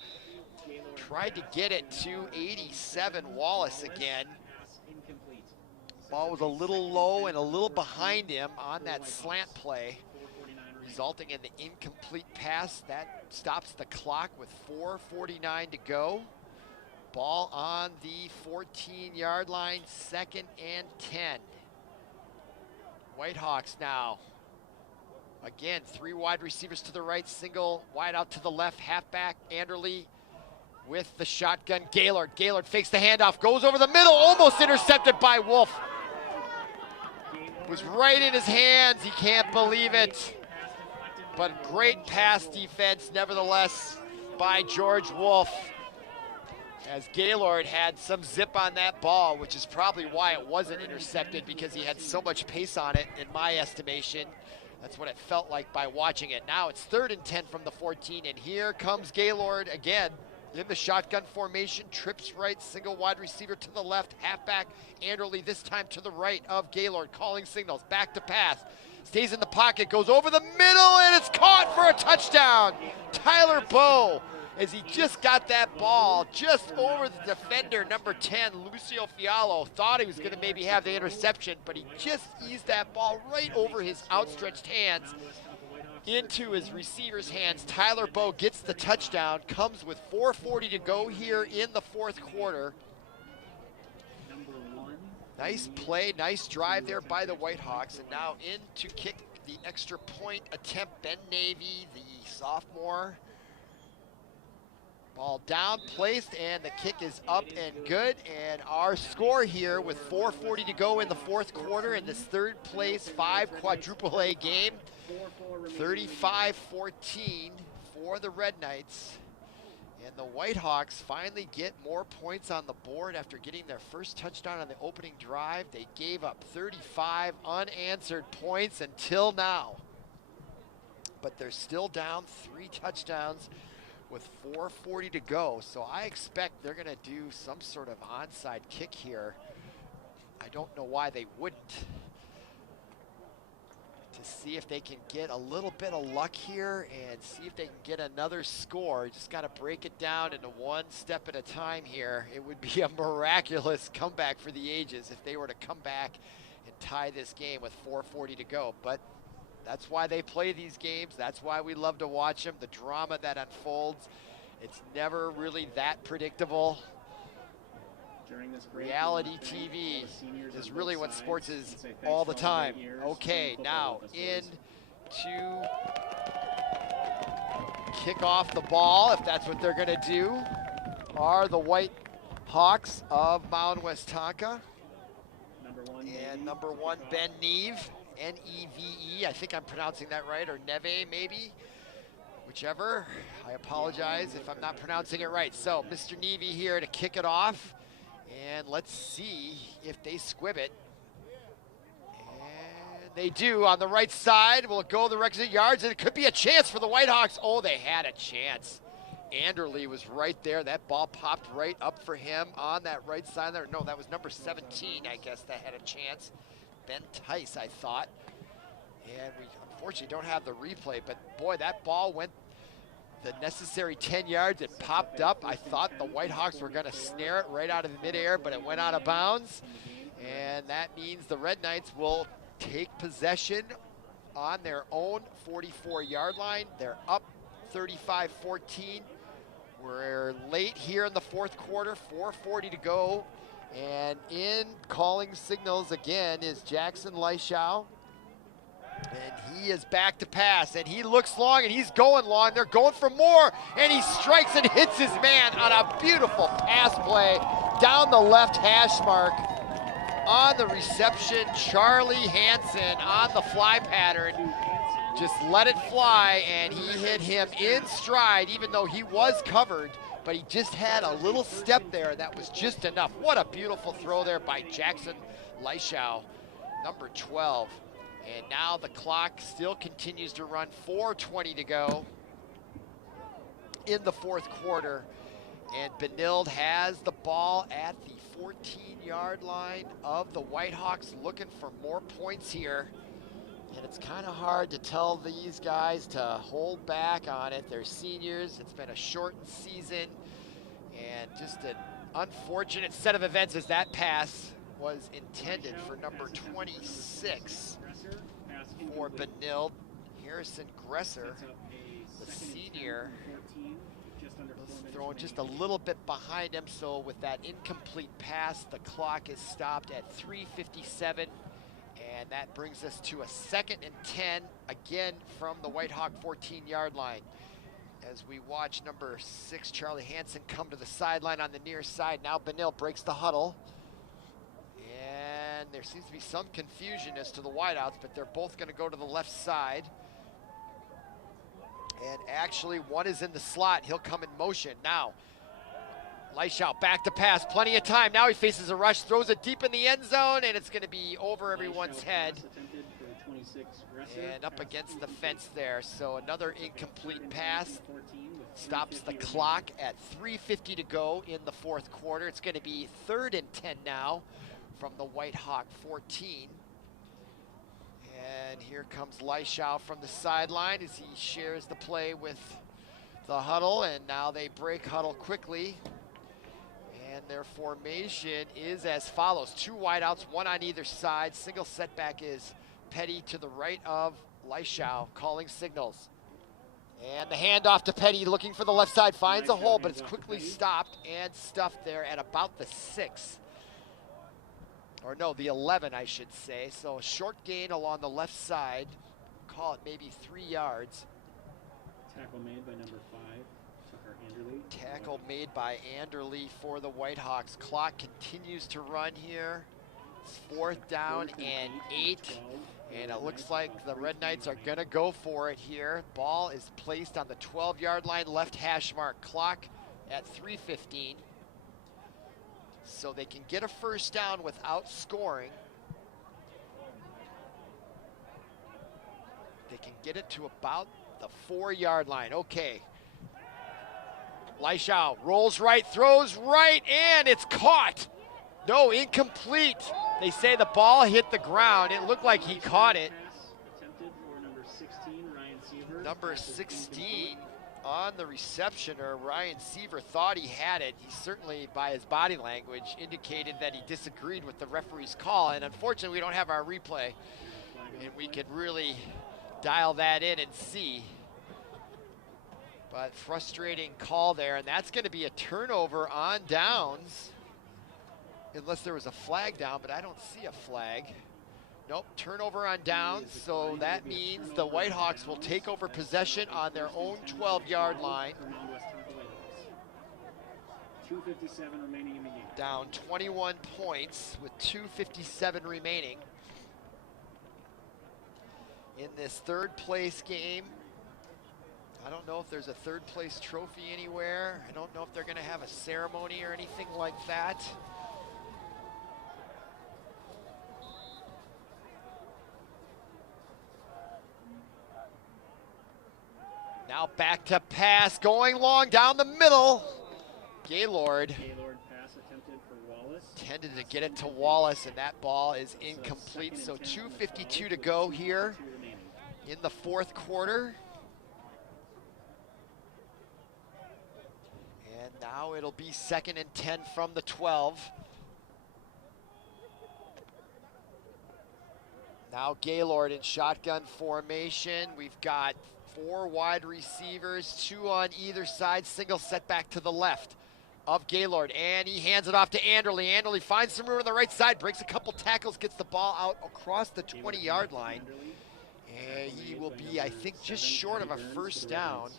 Tried to get it to 87, Wallace again. Ball was a little low and a little behind him on that slant play, resulting in the incomplete pass. That stops the clock with 4:49 to go. Ball on the 14-yard line, 2nd and 10. Whitehawks now. Again, 3 wide receivers to the right, single wide out to the left. Halfback, Anderle with the shotgun. Gaylord fakes the handoff, goes over the middle, almost intercepted by Wolf. Was right in his hands, he can't believe it. But great pass defense nevertheless by George Wolf, as Gaylord had some zip on that ball, which is probably why it wasn't intercepted, because he had so much pace on it, in my estimation. That's what it felt like by watching it. Now it's 3rd and 10 from the 14, and here comes Gaylord again in the shotgun formation. Trips right, single wide receiver to the left. Halfback, Anderle this time to the right of Gaylord, calling signals, back to pass. Stays in the pocket, goes over the middle, and it's caught for a touchdown. Tyler Bowe, as he just got that ball just over the defender, number 10, Lucio Fialo. Thought he was going to maybe have the interception, but he just eased that ball right over his outstretched hands into his receiver's hands. Tyler Bowe gets the touchdown, comes with 4:40 to go here in the 4th quarter. Nice play, nice drive there by the Whitehawks, and now in to kick the extra point attempt, Ben Navy, the sophomore. Ball down, placed, and the kick is up and good. And our score here with 4:40 to go in the 4th quarter in this 3rd place 5 quadruple A game, 35-14 for the Red Knights. And the Whitehawks finally get more points on the board after getting their first touchdown on the opening drive. They gave up 35 unanswered points until now, but they're still down 3 touchdowns with 4:40 to go. So I expect they're going to do some sort of onside kick here. I don't know why they wouldn't. To see if they can get a little bit of luck here and see if they can get another score. Just got to break it down into one step at a time here. It would be a miraculous comeback for the ages if they were to come back and tie this game with 4:40 to go. But that's why they play these games. That's why we love to watch them. The drama that unfolds, it's never really that predictable. Reality TV is really what sports is all the time. Okay, now in to kick off the ball, if that's what they're going to do, are the Whitehawks of Mound Westonka. And number 1, Ben Neve. N-E-V-E, I think I'm pronouncing that right, or Neve maybe, whichever. I apologize if I'm not pronouncing it right. So Mr. Neve here to kick it off, and let's see if they squib it. And they do on the right side. Will it go the requisite yards? And it could be a chance for the Whitehawks. Oh, they had a chance. Anderle was right there. That ball popped right up for him on that right side there. No, that was number 17, I guess, that had a chance. Ben Tice, I thought. And we unfortunately don't have the replay, but boy, that ball went the necessary 10 yards. It popped up. I thought the Whitehawks were going to snare it right out of the midair, but it went out of bounds. And that means the Red Knights will take possession on their own 44-yard line. They're up 35-14. We're late here in the 4th quarter, 4:40 to go. And in calling signals again is Jackson Leishow. And he is back to pass, and he looks long, and he's going long. They're going for more, and he strikes and hits his man on a beautiful pass play down the left hash mark. On the reception, Charlie Hansen on the fly pattern. Just let it fly, and he hit him in stride, even though he was covered, but he just had a little step there that was just enough. What a beautiful throw there by Jackson Leischow, number 12. And now the clock still continues to run, 4:20 to go in the fourth quarter. And Benilde has the ball at the 14-yard line of the Whitehawks, looking for more points here. And it's kind of hard to tell these guys to hold back on it. They're seniors. It's been a shortened season. And just an unfortunate set of events as that pass was intended for number 26 for Benilde. Harrison Gresser, the senior, throwing just a little bit behind him. So with that incomplete pass, the clock is stopped at 3:57. And that brings us to a 2nd and 10, again from the Whitehawk 14-yard line. As we watch number 6, Charlie Hansen, come to the sideline on the near side. Now Benilde breaks the huddle. And there seems to be some confusion as to the wideouts, but they're both going to go to the left side. And actually, one is in the slot. He'll come in motion now. Leischow back to pass, plenty of time. Now he faces a rush, throws it deep in the end zone, and it's going to be over everyone's head and up against the fence there. So another incomplete pass stops the clock at 3:50 to go in the fourth quarter. It's going to be 3rd and 10 now from the Whitehawk 14. And here comes Leischow from the sideline as he shares the play with the huddle, and now they break huddle quickly. And their formation is as follows. 2 wideouts, 1 on either side. Single setback is Petty to the right of Leischow, calling signals. And the handoff to Petty, looking for the left side, finds a hole, but it's quickly stopped and stuffed there at about the 6. Or no, the 11, I should say. So a short gain along the left side. Call it maybe 3 yards. Tackle made by number 5. Tackle made by Anderle for the Whitehawks. Clock continues to run here. It's 4th down and 8. And it looks like the Red Knights are going to go for it here. Ball is placed on the 12-yard line, left hash mark. Clock at 3:15. So they can get a first down without scoring. They can get it to about the 4-yard line. Okay. Leischow rolls right, throws right, and it's caught. No, incomplete. They say the ball hit the ground. It looked like he caught it. Number 16 on the receptioner, Ryan Seaver, thought he had it. He certainly, by his body language, indicated that he disagreed with the referee's call. And unfortunately, we don't have our replay, and we could really dial that in and see. But frustrating call there, and that's going to be a turnover on downs, unless there was a flag down, but I don't see a flag. Nope, turnover on downs, so that means the Whitehawks will take over possession on their own 12-yard line. 2:57 remaining in the game. Down 21 points with 2:57 remaining in this 3rd place game. I don't know if there's a 3rd place trophy anywhere. I don't know if they're going to have a ceremony or anything like that. Now back to pass, going long down the middle. Gaylord pass attempted for Wallace. Tended to get it to Wallace, and that ball is incomplete. So 2:52 to go here in the fourth quarter. And now it'll be 2nd and 10 from the 12. Now Gaylord in shotgun formation. We've got 4 wide receivers, 2 on either side, single setback to the left of Gaylord, and he hands it off to Anderle. Anderle finds some room on the right side, breaks a couple tackles, gets the ball out across the 20-yard line, He will be, I think, just short of a first down.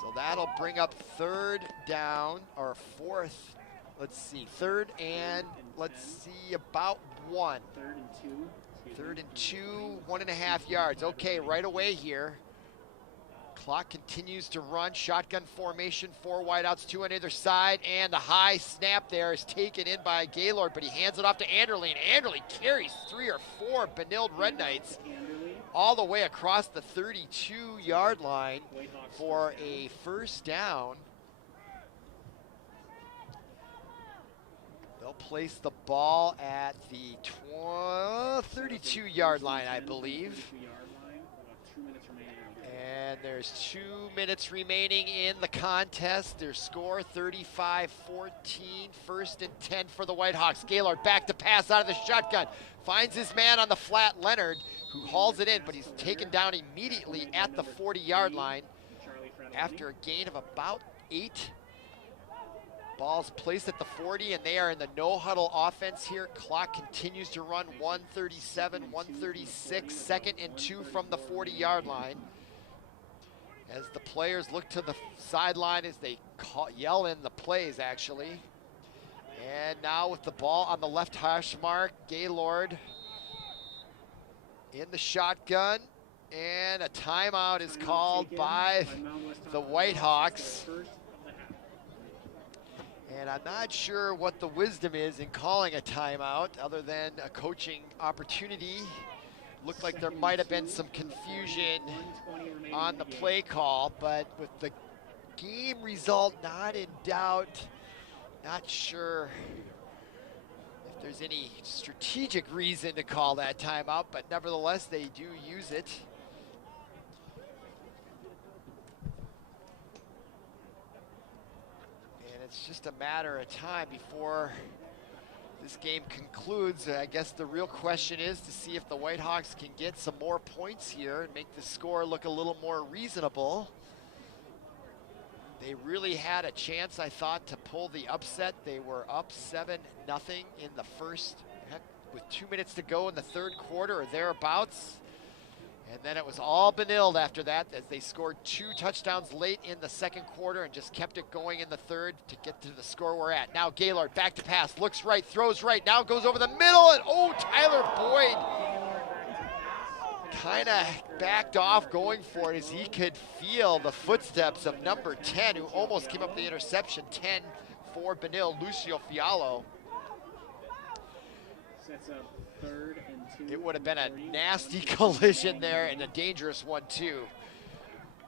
So that'll bring up third down, or fourth, let's see, third and, let's see, about 1. Third and 2, 1.5 yards. Okay, right away here. Clock continues to run, shotgun formation, 4 wideouts, 2 on either side, and the high snap there is taken in by Gaylord, but he hands it off to Anderle, and Anderle carries 3 or 4 Benilde Red Knights all the way across the 32-yard line for a first down. They'll place the ball at the 32-yard line, I believe. And there's 2 minutes remaining in the contest. Their score 35-14, first and 10 for the Whitehawks. Gaylord back to pass out of the shotgun. Finds his man on the flat, Leonard, who hauls it in, but he's taken down immediately at the 40-yard line after a gain of about 8. Ball's placed at the 40, and they are in the no-huddle offense here. Clock continues to run, 1:37, 1:36, second and 2 from the 40-yard line. As the players look to the sideline as they yell in the plays, actually. And now with the ball on the left hash mark, Gaylord in the shotgun, and a timeout is called by the Whitehawks. And I'm not sure what the wisdom is in calling a timeout other than a coaching opportunity. Looked like there might have been some confusion on the play call, but with the game result not in doubt, not sure if there's any strategic reason to call that timeout, but nevertheless, they do use it. And it's just a matter of time before this game concludes. I guess the real question is to see if the Whitehawks can get some more points here and make the score look a little more reasonable. They really had a chance, I thought, to pull the upset. They were up 7-0 in the first, with 2 minutes to go in the third quarter or thereabouts. And then it was all Benilde after that, as they scored 2 touchdowns late in the second quarter and just kept it going in the third to get to the score we're at. Now Gaylord back to pass, looks right, throws right, now goes over the middle, and oh, Tyler Boyd kind of backed off going for it as he could feel the footsteps of number 10, who almost came up with the interception. 10 for Benilde, Lucio Fialo. Sets up 3rd and 2. It would have been a nasty collision there, and a dangerous one too.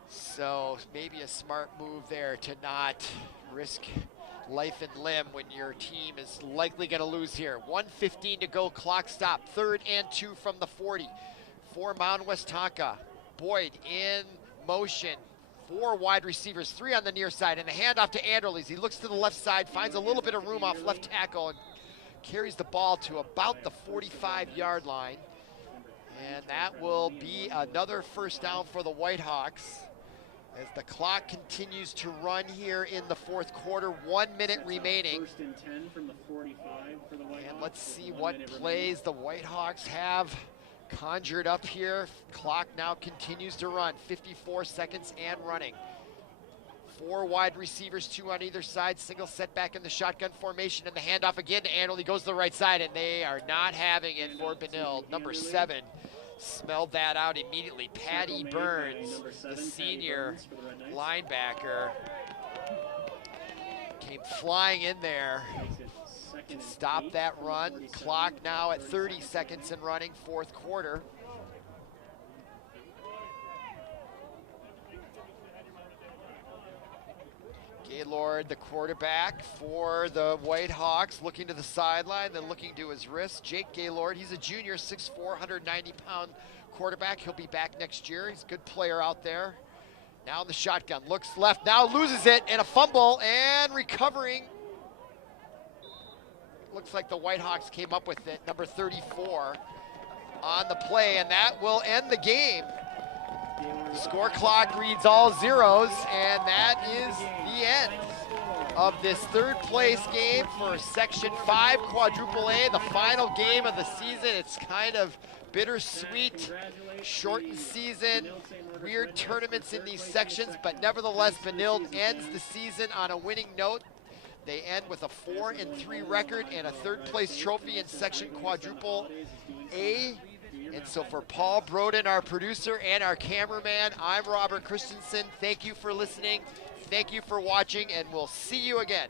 So maybe a smart move there to not risk life and limb when your team is likely going to lose here. 1:15 to go, clock stop. 3rd and 2 from the 40 for Mound Westonka. Boyd in motion. 4 wide receivers, 3 on the near side, and a handoff to Anderle. He looks to the left side, finds a little bit of room off left tackle, and carries the ball to about the 45-yard line. And that will be another first down for the Whitehawks as the clock continues to run here in the fourth quarter. 1 minute remaining. 1st and 10 from the 45 for the Whitehawks. And let's see what plays the Whitehawks have conjured up here. Clock now continues to run. 54 seconds and running. 4 wide receivers, 2 on either side, single setback in the shotgun formation, and the handoff again to Anderle. He goes to the right side, and they are not having it for Benilde. Number 7 smelled that out immediately. Patty Burns, the senior linebacker, came flying in there to stop that run. Clock now at 30 seconds and running, fourth quarter. Gaylord, the quarterback for the Whitehawks, looking to the sideline, then looking to his wrist. Jake Gaylord, he's a junior, 6'4", 190-pound quarterback. He'll be back next year. He's a good player out there. Now in the shotgun, looks left, now loses it, and a fumble, and recovering. Looks like the Whitehawks came up with it, number 34 on the play, and that will end the game. The score clock reads all zeros, and that is the end of this third place game for Section 5 Quadruple A, the final game of the season. It's kind of bittersweet, shortened season, weird tournaments in these sections, but nevertheless, Benilde ends the season on a winning note. They end with a 4-3 record and a third-place trophy in section quadruple A. And so for Paul Broden, our producer and our cameraman, I'm Robert Christensen. Thank you for listening. Thank you for watching, and we'll see you again.